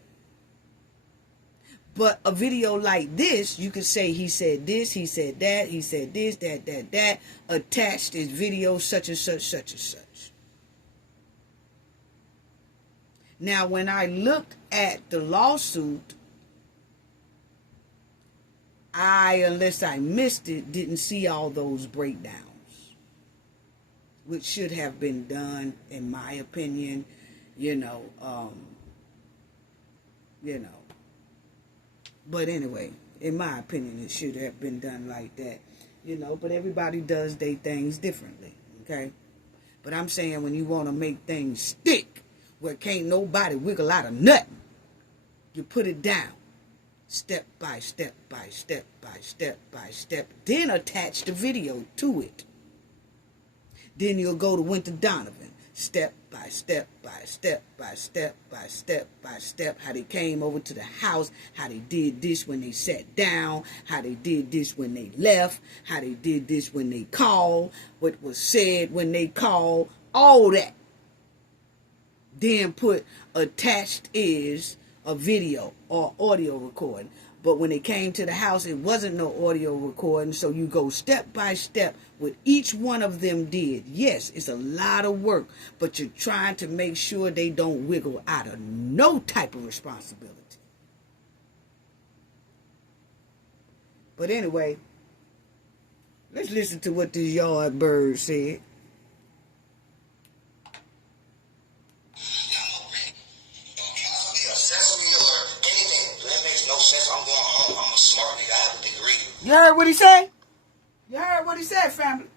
But a video like this, you could say he said this, he said that, he said this, that, attached is video such and such, such and such. Now, when I looked at the lawsuit, unless I missed it, didn't see all those breakdowns, which should have been done, in my opinion, But anyway, in my opinion, it should have been done like that, but everybody does their things differently, okay? But I'm saying when you want to make things stick, where can't nobody wiggle out of nothing, you put it down, step by step by step by step by step, then attach the video to it. Then you'll go to Winter Donovan, step by step by step by step by step by step, how they came over to the house, how they did this when they sat down, how they did this when they left, how they did this when they called, what was said when they called, all that. Then put attached is a video or audio recording. But when it came to the house, it wasn't no audio recording. So you go step by step what each one of them did. Yes, it's a lot of work, but you're trying to make sure they don't wiggle out of no type of responsibility. But anyway, let's listen to what this yard bird said. You heard what he said? You heard what he said, family?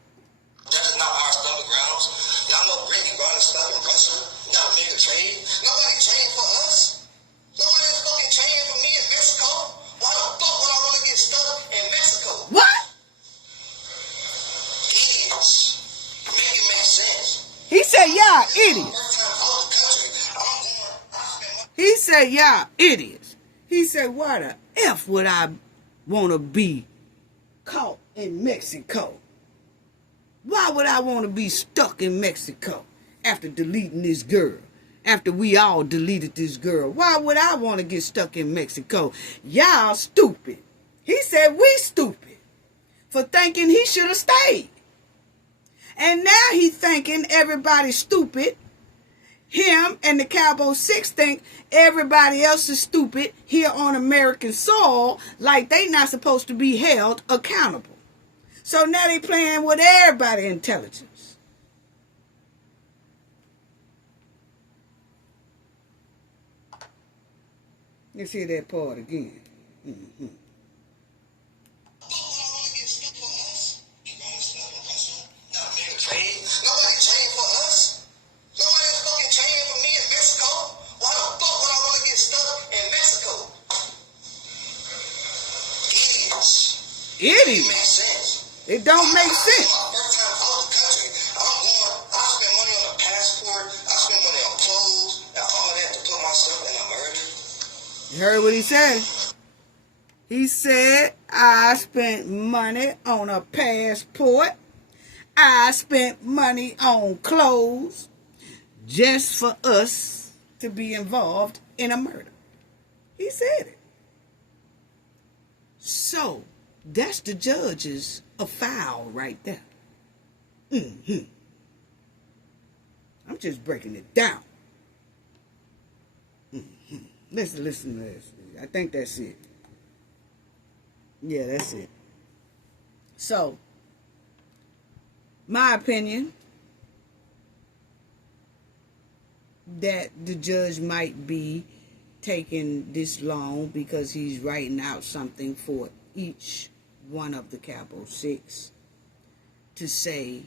That is not our stomach grounds. Y'all know Brittany brought us stuff in Russia. Not a nigga trade. Nobody trained for us. Nobody is fucking trained for me in Mexico. Why the fuck would I want to get stuck in Mexico? What? Idiots. Make it make sense. He said, y'all idiots. He said, y'all idiots. He said, why the F would I want to be caught in Mexico? Why would I want to be stuck in Mexico after deleting this girl? After we all deleted this girl, why would I want to get stuck in Mexico? Y'all stupid. He said we stupid for thinking he should have stayed. And now he thinking everybody stupid. Him and the Cabo 6 think everybody else is stupid here on American soil, like they not supposed to be held accountable. So now they playing with everybody's intelligence. Let's hear that part again. Mm-hmm. Idiots. It don't make sense. First time out the country, I spend money on a passport, I spend money on clothes, and all that to put myself in a murder. You heard what he said? He said, I spent money on a passport, I spent money on clothes, just for us to be involved in a murder. He said it. So, that's the judge's a foul right there. I'm just breaking it down. Let's listen to this. I think that's it. Yeah, that's it. So, my opinion that the judge might be taking this long because he's writing out something for each one of the Cabo 6 to say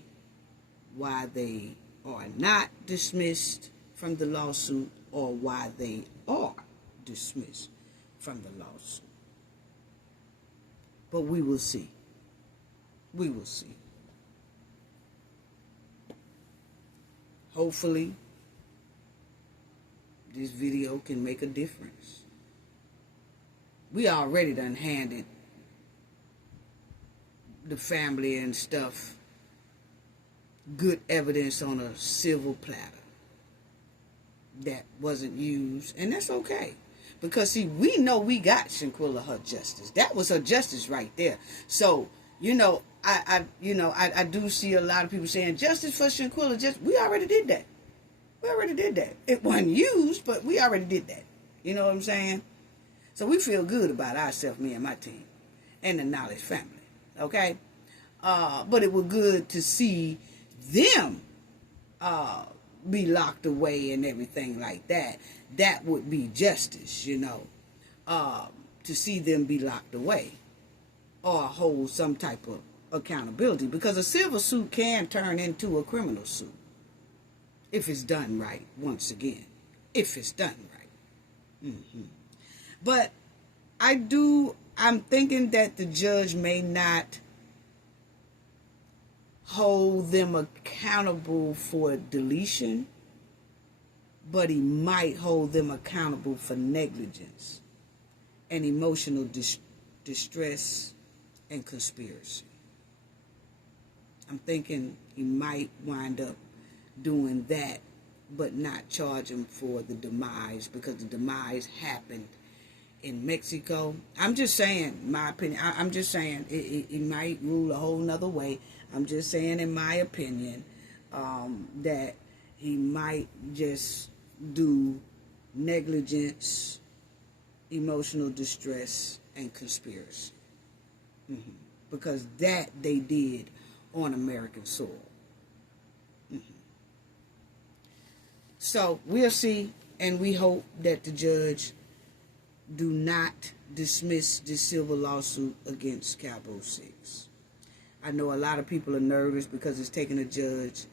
why they are not dismissed from the lawsuit or why they are dismissed from the lawsuit. But we will see. We will see. Hopefully, this video can make a difference. We already done handed the family and stuff good evidence on a silver platter that wasn't used, and that's okay. Because see, we know we got Shanquella her justice. That was her justice right there. So, I do see a lot of people saying justice for Shanquella. We already did that. We already did that. It wasn't used, but we already did that. You know what I'm saying? So we feel good about ourselves, me and my team, and the Knowledge family. Okay? But it was good to see them be locked away and everything like that. That would be justice, to see them be locked away or hold some type of accountability, because a civil suit can turn into a criminal suit if it's done right. Once again, if it's done right. But I'm thinking that the judge may not hold them accountable for deletion, but he might hold them accountable for negligence and emotional distress and conspiracy. I'm thinking he might wind up doing that, but not charge him for the demise, because the demise happened in Mexico. I'm just saying, my opinion. I'm just saying it might rule a whole nother way. I'm just saying, in my opinion, that he might just do negligence, emotional distress, and conspiracy. Because that they did on American soil. So we'll see, and we hope that the judge do not dismiss this civil lawsuit against Cabo 6. I know a lot of people are nervous because it's taken a judge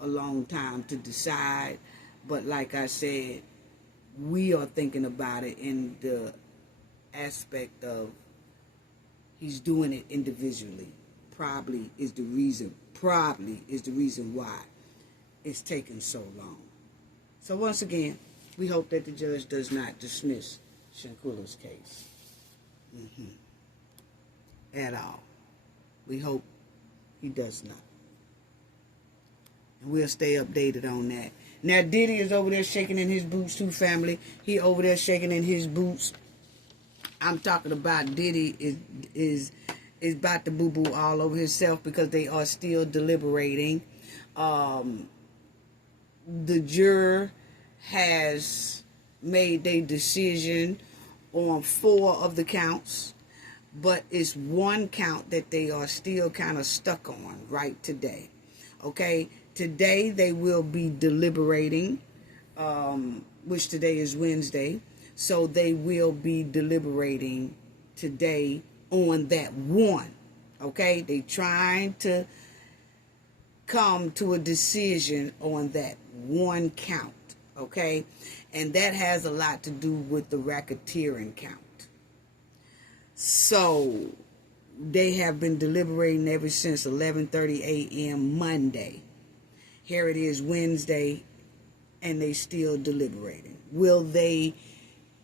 a long time to decide, but like I said, we are thinking about it in the aspect of he's doing it individually. Probably is the reason why it's taken so long. So once again, we hope that the judge does not dismiss Shanquella's case at all. We hope he does not. And we'll stay updated on that. Now, Diddy is over there shaking in his boots too, family. He over there shaking in his boots. I'm talking about Diddy is about to boo-boo all over himself because they are still deliberating. The juror has made their decision on 4 of the counts, but it's one count that they are still kind of stuck on right today. Okay, today they will be deliberating, which today is Wednesday, so they will be deliberating today on that one. Okay, they trying to come to a decision on that one count. Okay, and that has a lot to do with the racketeering count. So they have been deliberating ever since 11:30 a.m. Monday. Here it is Wednesday, and they still deliberating. Will they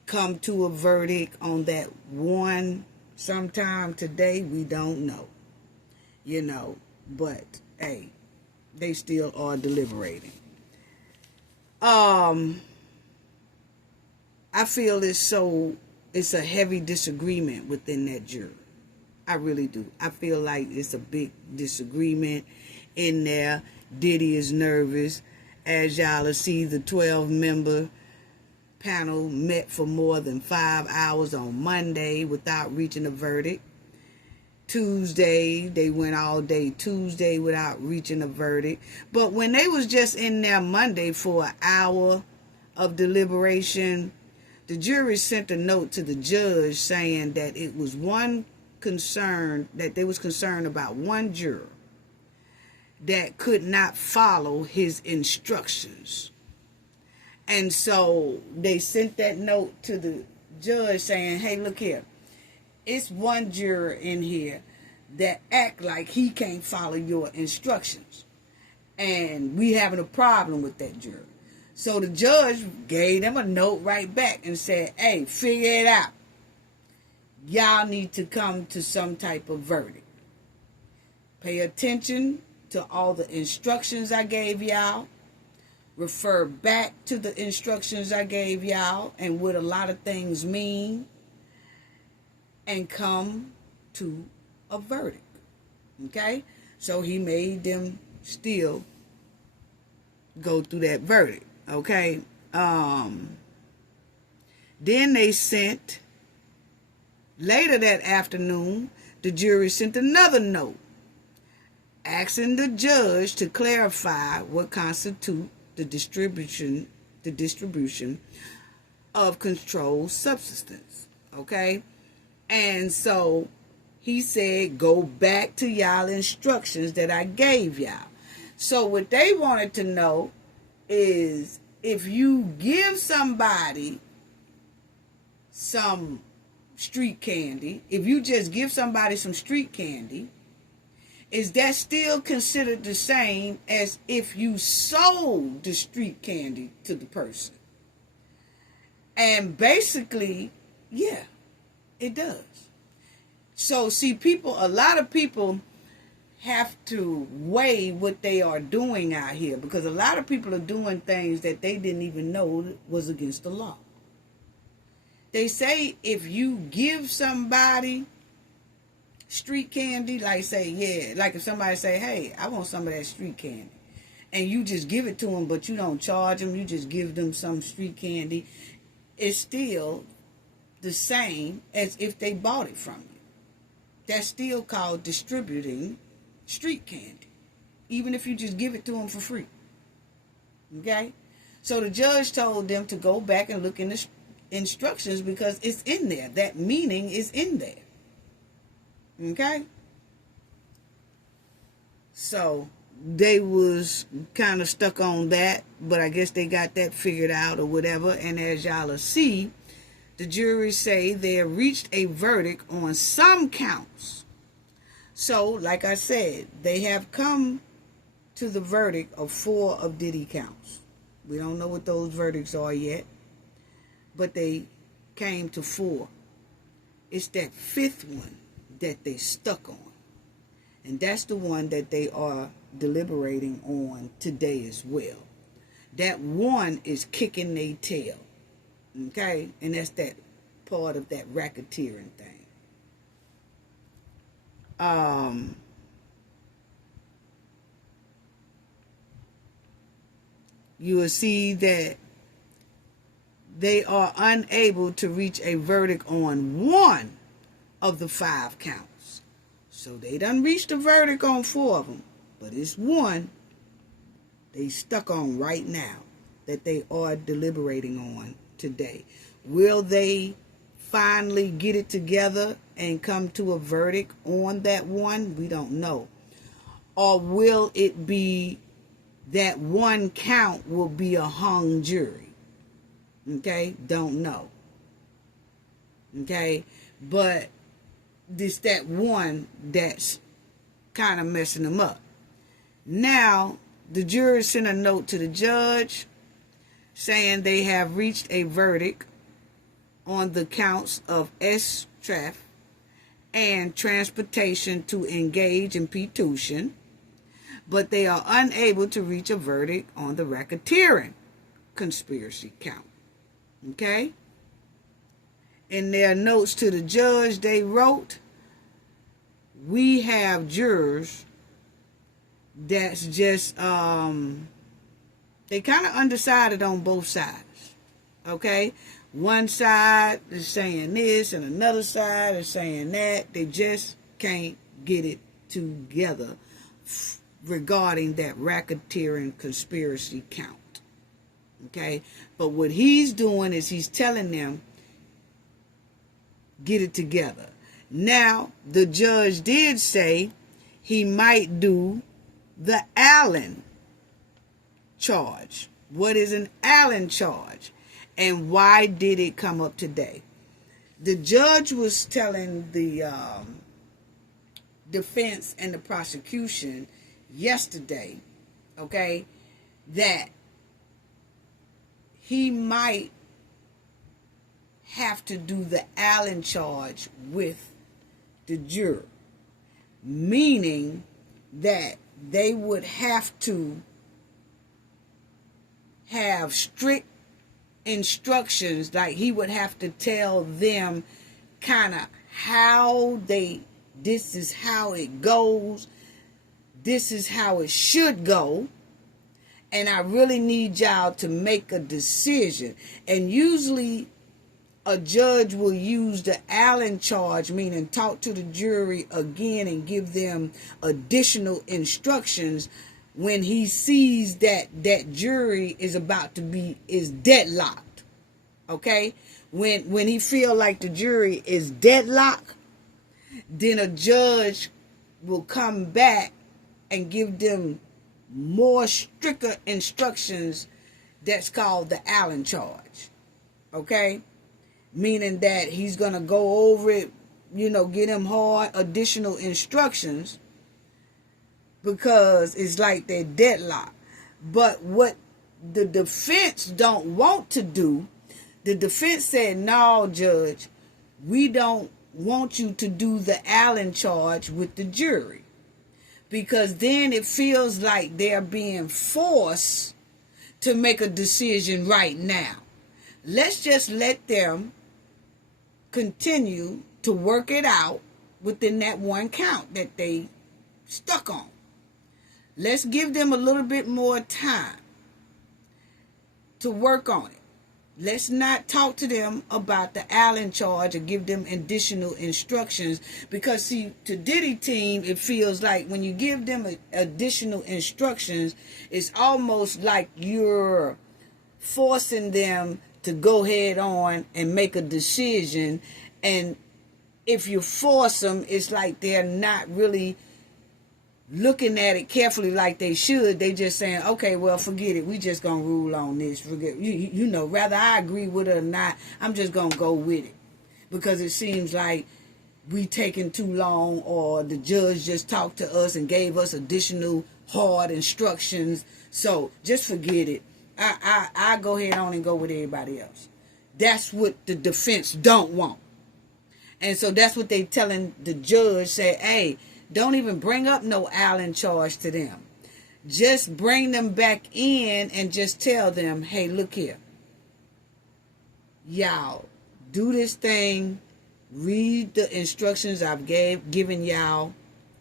come to a verdict on that one sometime today? We don't know. But hey, they still are deliberating. I feel it's a heavy disagreement within that jury. I really do. I feel like it's a big disagreement in there. Diddy is nervous. As y'all will see, the 12-member panel met for more than 5 hours on Monday without reaching a verdict. Tuesday, they went all day Tuesday without reaching a verdict. But when they was just in there Monday for an hour of deliberation, the jury sent a note to the judge saying that it was one concern, that they was concerned about one juror that could not follow his instructions. And so they sent that note to the judge saying, hey, look here, it's one juror in here that act like he can't follow your instructions. And we having a problem with that juror. So the judge gave them a note right back and said, hey, figure it out. Y'all need to come to some type of verdict. Pay attention to all the instructions I gave y'all. Refer back to the instructions I gave y'all and what a lot of things mean. And come to a verdict. Okay? So he made them still go through that verdict. Okay? Then they sent, later that afternoon, the jury sent another note asking the judge to clarify what constitutes the distribution of controlled substance. Okay? And so he said, go back to y'all instructions that I gave y'all. So what they wanted to know is, if you give somebody some street candy, if you just give somebody some street candy, is that still considered the same as if you sold the street candy to the person? And basically, yeah, it does. So see, a lot of people have to weigh what they are doing out here, because a lot of people are doing things that they didn't even know was against the law. They say if you give somebody street candy, like if somebody say, hey, I want some of that street candy, and you just give it to them, but you don't charge them, you just give them some street candy, it's still the same as if they bought it from you. That's still called distributing street candy, even if you just give it to them for free. Okay? So the judge told them to go back and look in the instructions, because it's in there. That meaning is in there. Okay? So they was kind of stuck on that, but I guess they got that figured out or whatever. And as y'all will see, the jury say they have reached a verdict on some counts. So, like I said, they have come to the verdict of 4 of Diddy counts. We don't know what those verdicts are yet, but they came to 4. It's that 5th one that they stuck on. And that's the one that they are deliberating on today as well. That one is kicking their tail. Okay? And that's that part of that racketeering thing. You will see that they are unable to reach a verdict on 1 of the 5 counts. So they done reached a verdict on 4 of them, but it's 1 they stuck on right now that they are deliberating on today. Will they finally get it together and come to a verdict on that 1? We don't know. Or will it be that 1 count will be a hung jury? Okay, don't know. Okay, but this that 1 that's kind of messing them up. Now, the jury sent a note to the judge saying they have reached a verdict on the counts of S-traffic and transportation to engage in prostitution, but they are unable to reach a verdict on the racketeering conspiracy count. Okay? In their notes to the judge, they wrote, we have jurors that's just, they kind of undecided on both sides. Okay? One side is saying this and another side is saying that. They just can't get it together regarding that racketeering conspiracy count. Okay? But what he's doing is he's telling them, get it together. Now, the judge did say he might do the Allen charge. What is an Allen charge? And why did it come up today? The judge was telling the defense and the prosecution yesterday, okay, that he might have to do the Allen charge with the juror, meaning that they would have to have strict instructions, like he would have to tell them kind of how this is how it goes, this is how it should go, and I really need y'all to make a decision. And usually a judge will use the Allen charge, meaning talk to the jury again and give them additional instructions when he sees that that jury is deadlocked. Okay? When he feel like the jury is deadlocked, then a judge will come back and give them more stricter instructions. That's called the Allen charge. Okay? Meaning that he's going to go over it, get him hard additional instructions, because it's like they're deadlocked. But what the defense don't want to do, the defense said, no, judge, we don't want you to do the Allen charge with the jury, because then it feels like they're being forced to make a decision right now. Let's just let them continue to work it out within that one count that they stuck on. Let's give them a little bit more time to work on it. Let's not talk to them about the Allen charge or give them additional instructions, because see, to Diddy team, it feels like when you give them additional instructions, it's almost like you're forcing them to go head on and make a decision. And if you force them, it's like they're not really looking at it carefully like they should. They just saying, okay, well, forget it. We just gonna rule on this. Forget whether I agree with it or not, I'm just gonna go with it, because it seems like we taking too long, or the judge just talked to us and gave us additional hard instructions. So just forget it. I go ahead on and go with everybody else. That's what the defense don't want. And so that's what they telling the judge, say, hey, don't even bring up no Allen charge to them. Just bring them back in and just tell them, hey, look here. Y'all, do this thing. Read the instructions I've given y'all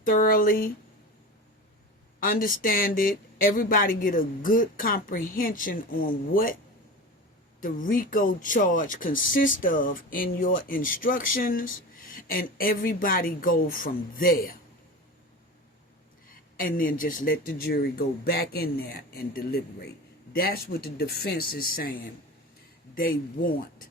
thoroughly. Understand it. Everybody get a good comprehension on what the RICO charge consists of in your instructions, and everybody go from there. And then just let the jury go back in there and deliberate. That's what the defense is saying they want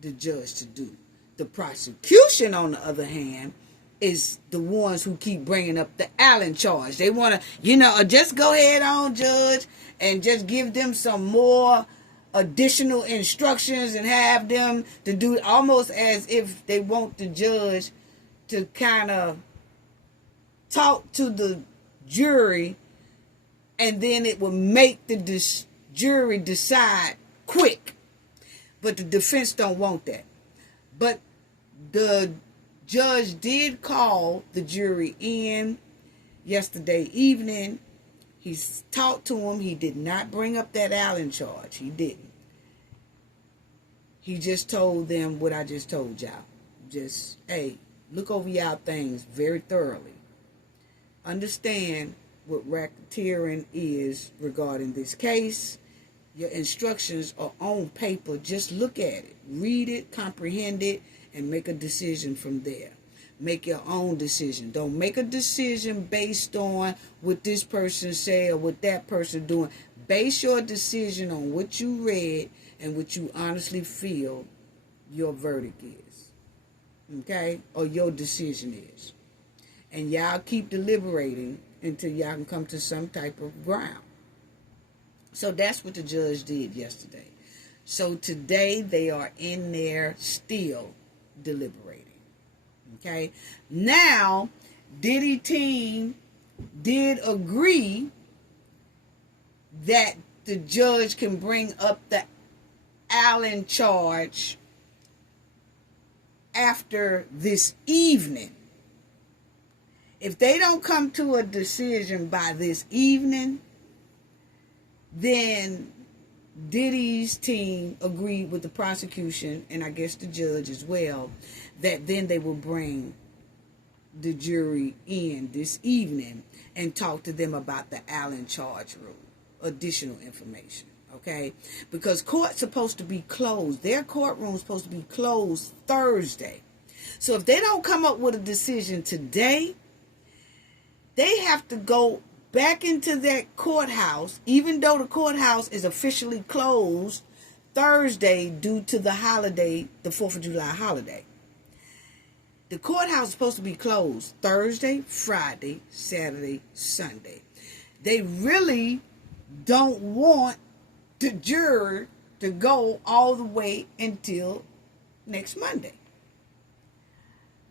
the judge to do. The prosecution, on the other hand, is the ones who keep bringing up the Allen charge. They want to, just go ahead on, judge, and just give them some more additional instructions and have them to do it almost as if they want the judge to kind of talk to the jury, and then it will make the jury decide quick. But the defense don't want that. But the judge did call the jury in yesterday evening. He talked to him. He did not bring up that Allen charge. He didn't. He just told them what I just told y'all. Just, hey, look over y'all things very thoroughly. Understand what racketeering is regarding this case. Your instructions are on paper. Just look at it. Read it, comprehend it, and make a decision from there. Make your own decision. Don't make a decision based on what this person said or what that person doing. Base your decision on what you read and what you honestly feel your verdict is. Okay? Or your decision is. And y'all keep deliberating until y'all can come to some type of ground. So that's what the judge did yesterday. So today they are in there still deliberating. Okay? Now, Diddy team did agree that the judge can bring up the Allen charge after this evening. If they don't come to a decision by this evening, then Diddy's team agreed with the prosecution, and I guess the judge as well, that then they will bring the jury in this evening and talk to them about the Allen charge rule, additional information, okay? Because court's supposed to be closed. Their courtroom's supposed to be closed Thursday. So if they don't come up with a decision today, they have to go back into that courthouse, even though the courthouse is officially closed Thursday due to the holiday, the 4th of July holiday. The courthouse is supposed to be closed Thursday, Friday, Saturday, Sunday. They really don't want the juror to go all the way until next Monday.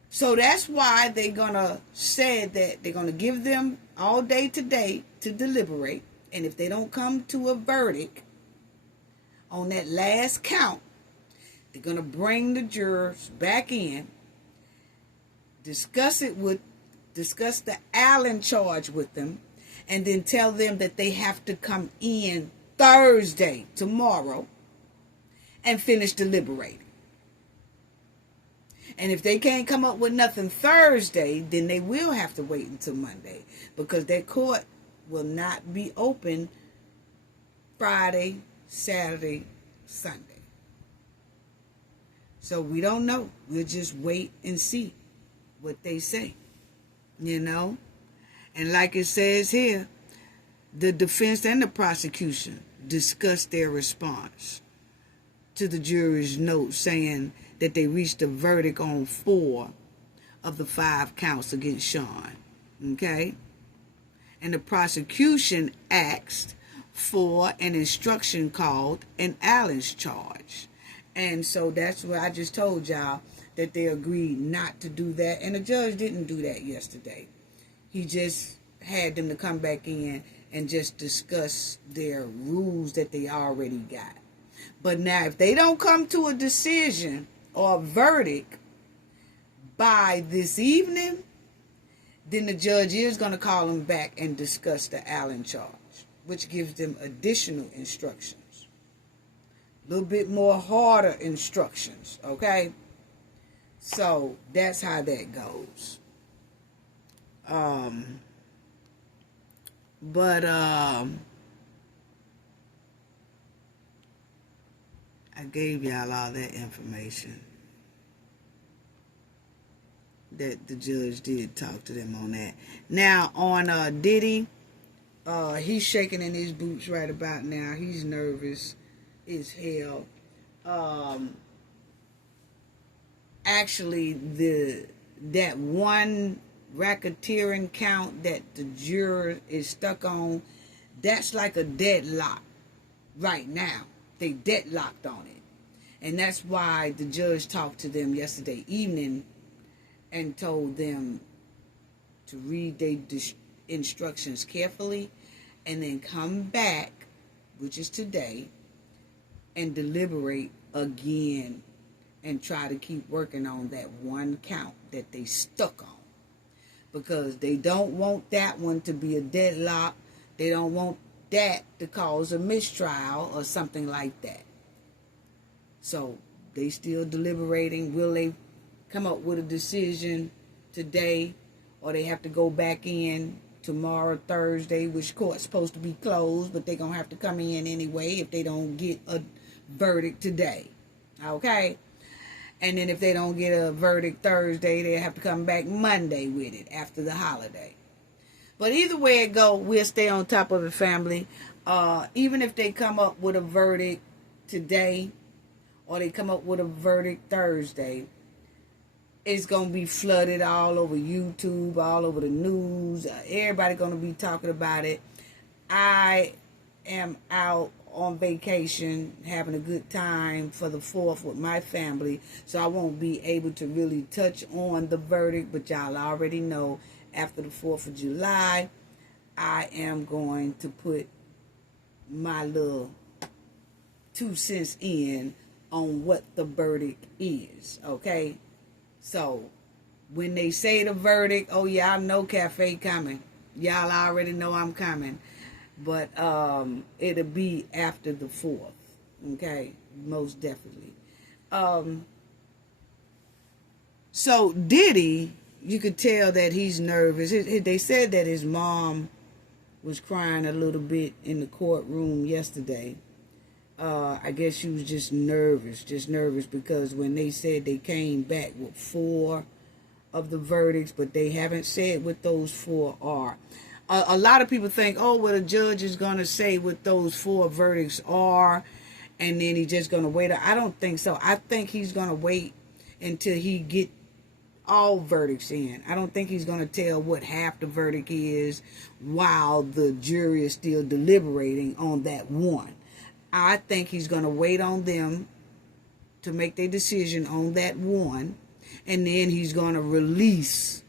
So that's why they're going to say that they're going to give them all day today to deliberate. And if they don't come to a verdict on that last count, they're going to bring the jurors back in, discuss the Allen charge with them, and then tell them that they have to come in Thursday, tomorrow, and finish deliberating. And if they can't come up with nothing Thursday, then they will have to wait until Monday, because their court will not be open Friday, Saturday, Sunday. So we don't know. We'll just wait and see what they say, you know. And like it says here, the defense and the prosecution discussed their response to the jury's note, saying that they reached a verdict on 4 of the 5 counts against Sean. Okay? And the prosecution asked for an instruction called an Allen's charge. And so that's what I just told y'all, that they agreed not to do that. And the judge didn't do that yesterday. He just had them to come back in and just discuss their rules that they already got. But now, if they don't come to a decision or a verdict by this evening, then the judge is going to call them back and discuss the Allen charge, which gives them additional instructions. A little bit more harder instructions, okay? So that's how that goes. I gave y'all all that information that the judge did talk to them on that. Now, on Diddy, he's shaking in his boots right about now. He's nervous as hell. Actually, that one racketeering count that the juror is stuck on, that's like a deadlock right now. They deadlocked on it. And that's why the judge talked to them yesterday evening and told them to read their instructions carefully and then come back, which is today, and deliberate again and try to keep working on that one count that they stuck on. Because they don't want that one to be a deadlock. They don't want that to cause a mistrial or something like that. So they still deliberating. Will they come up with a decision today, or they have to go back in tomorrow, Thursday, which court's supposed to be closed, but they're going to have to come in anyway if they don't get a verdict today. Okay? And then if they don't get a verdict Thursday, they have to come back Monday with it after the holiday. But either way it go, we'll stay on top of it, family. Even if they come up with a verdict today or they come up with a verdict Thursday, it's going to be flooded all over YouTube, all over the news. Everybody going to be talking about it. I am out on vacation having a good time for the 4th with my family, so I won't be able to really touch on the verdict, but y'all already know after the 4th of July, I am going to put my little 2 cents in on what the verdict is, okay? So, when they say the verdict, oh, y'all know Cafe coming. Y'all already know I'm coming. But it'll be after the 4th, okay? Most definitely. So, Diddy, you could tell that he's nervous. They said that his mom was crying a little bit in the courtroom yesterday. I guess she was just nervous because when they said they came back with 4 of the verdicts, but they haven't said what those 4 are. A lot of people think, oh, well, the judge is going to say what those 4 verdicts are, and then he's just going to wait. I don't think so. I think he's going to wait until he get all verdicts in. I don't think he's going to tell what half the verdict is while the jury is still deliberating on that one. I think he's going to wait on them to make their decision on that one, and then he's going to release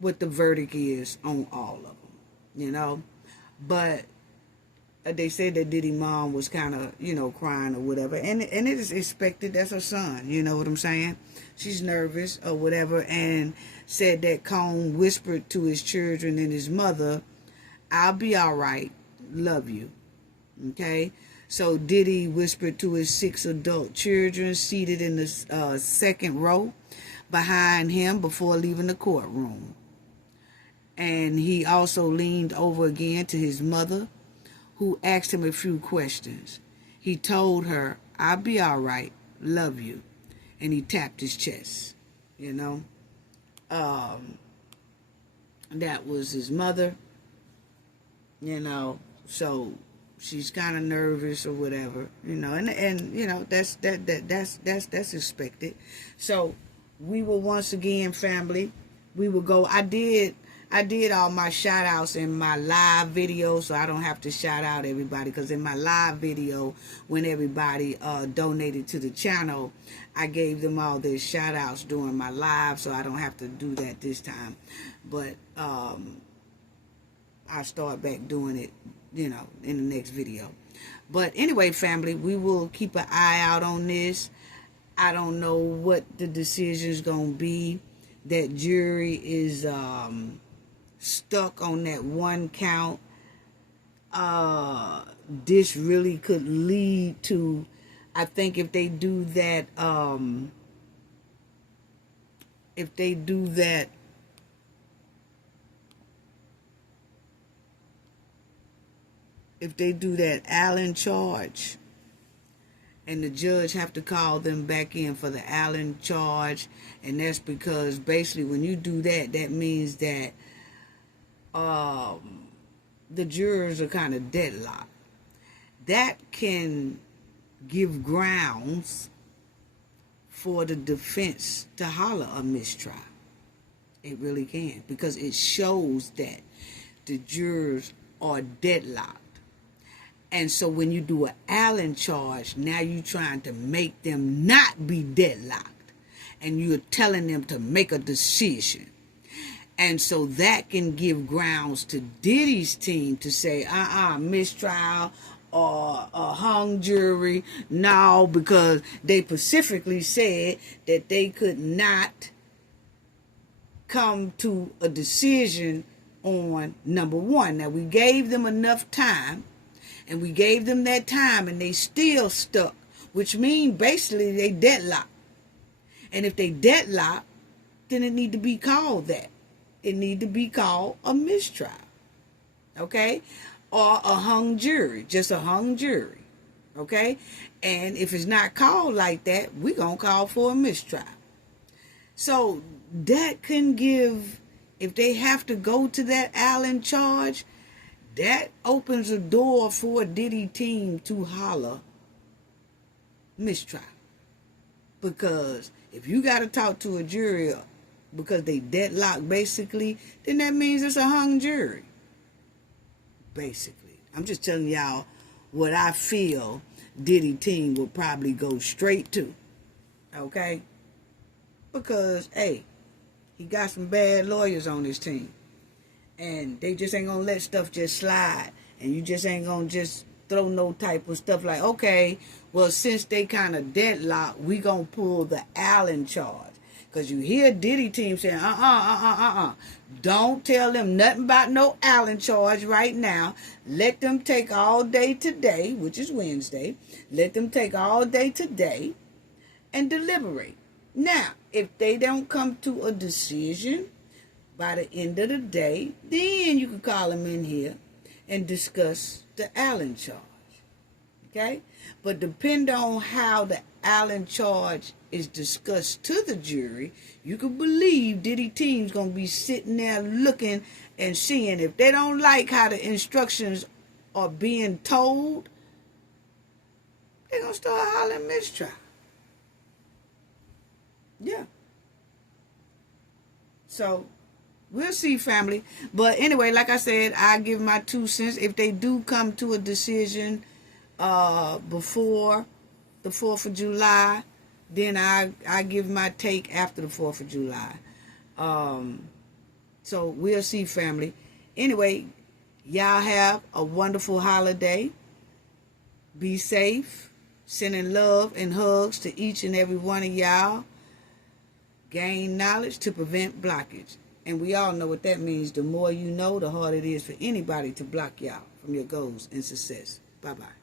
what the verdict is on all of them, you know. But they said that Diddy mom was kind of, crying or whatever, and it is expected. That's her son, you know what I'm saying? She's nervous or whatever, and said that Cone whispered to his children and his mother, "I'll be all right, love you." Okay, so Diddy whispered to his 6 adult children seated in the second row behind him before leaving the courtroom. And he also leaned over again to his mother, who asked him a few questions. He told her, "I'll be all right, love you." And he tapped his chest, That was his mother, so she's kind of nervous or whatever, and that's expected. So we will once again, family, we will go. I did all my shout outs in my live video, so I don't have to shout out everybody, because in my live video, when everybody donated to the channel, I gave them all their shout outs during my live, so I don't have to do that this time. But I'll start back doing it, in the next video. But anyway, family, we will keep an eye out on this. I don't know what the decision's going to be. That jury is stuck on that one count. This really could lead to, I think if they do that, Allen charge, and the judge have to call them back in for the Allen charge, and that's because basically when you do that, that means that the jurors are kind of deadlocked. That can give grounds for the defense to holler a mistrial. It really can, because it shows that the jurors are deadlocked. And so when you do an Allen charge, now you're trying to make them not be deadlocked. And you're telling them to make a decision. And so that can give grounds to Diddy's team to say, mistrial or a hung jury. No, because they specifically said that they could not come to a decision on number one. Now, we gave them enough time. And we gave them that time, and they still stuck, which means basically they deadlocked. And if they deadlocked, then it need to be called that. It need to be called a mistrial, okay? Or a hung jury, just a hung jury, Okay? And if it's not called like that, we're going to call for a mistrial. So that can give, if they have to go to that Allen charge, that opens a door for a Diddy team to holler mistrial. Because if you got to talk to a jury because they deadlocked basically, then that means it's a hung jury. Basically. I'm just telling y'all what I feel Diddy team will probably go straight to. Okay? Because, hey, he got some bad lawyers on his team. And they just ain't going to let stuff just slide. And you just ain't going to just throw no type of stuff like, okay, well, since they kind of deadlocked, we going to pull the Allen charge. Because you hear Diddy team saying, don't tell them nothing about no Allen charge right now. Let them take all day today, which is Wednesday. Let them take all day today and deliberate. Now, if they don't come to a decision by the end of the day, then you can call them in here and discuss the Allen charge. Okay? But depending on how the Allen charge is discussed to the jury, you can believe Diddy team's going to be sitting there looking and seeing if they don't like how the instructions are being told, they're going to start hollering mistrial. Yeah. So, we'll see, family. But anyway, like I said, I give my 2 cents. If they do come to a decision before the 4th of July, then I give my take after the 4th of July. So, we'll see, family. Anyway, y'all have a wonderful holiday. Be safe. Sending love and hugs to each and every one of y'all. Gain knowledge to prevent blockage. And we all know what that means. The more you know, the harder it is for anybody to block y'all from your goals and success. Bye-bye.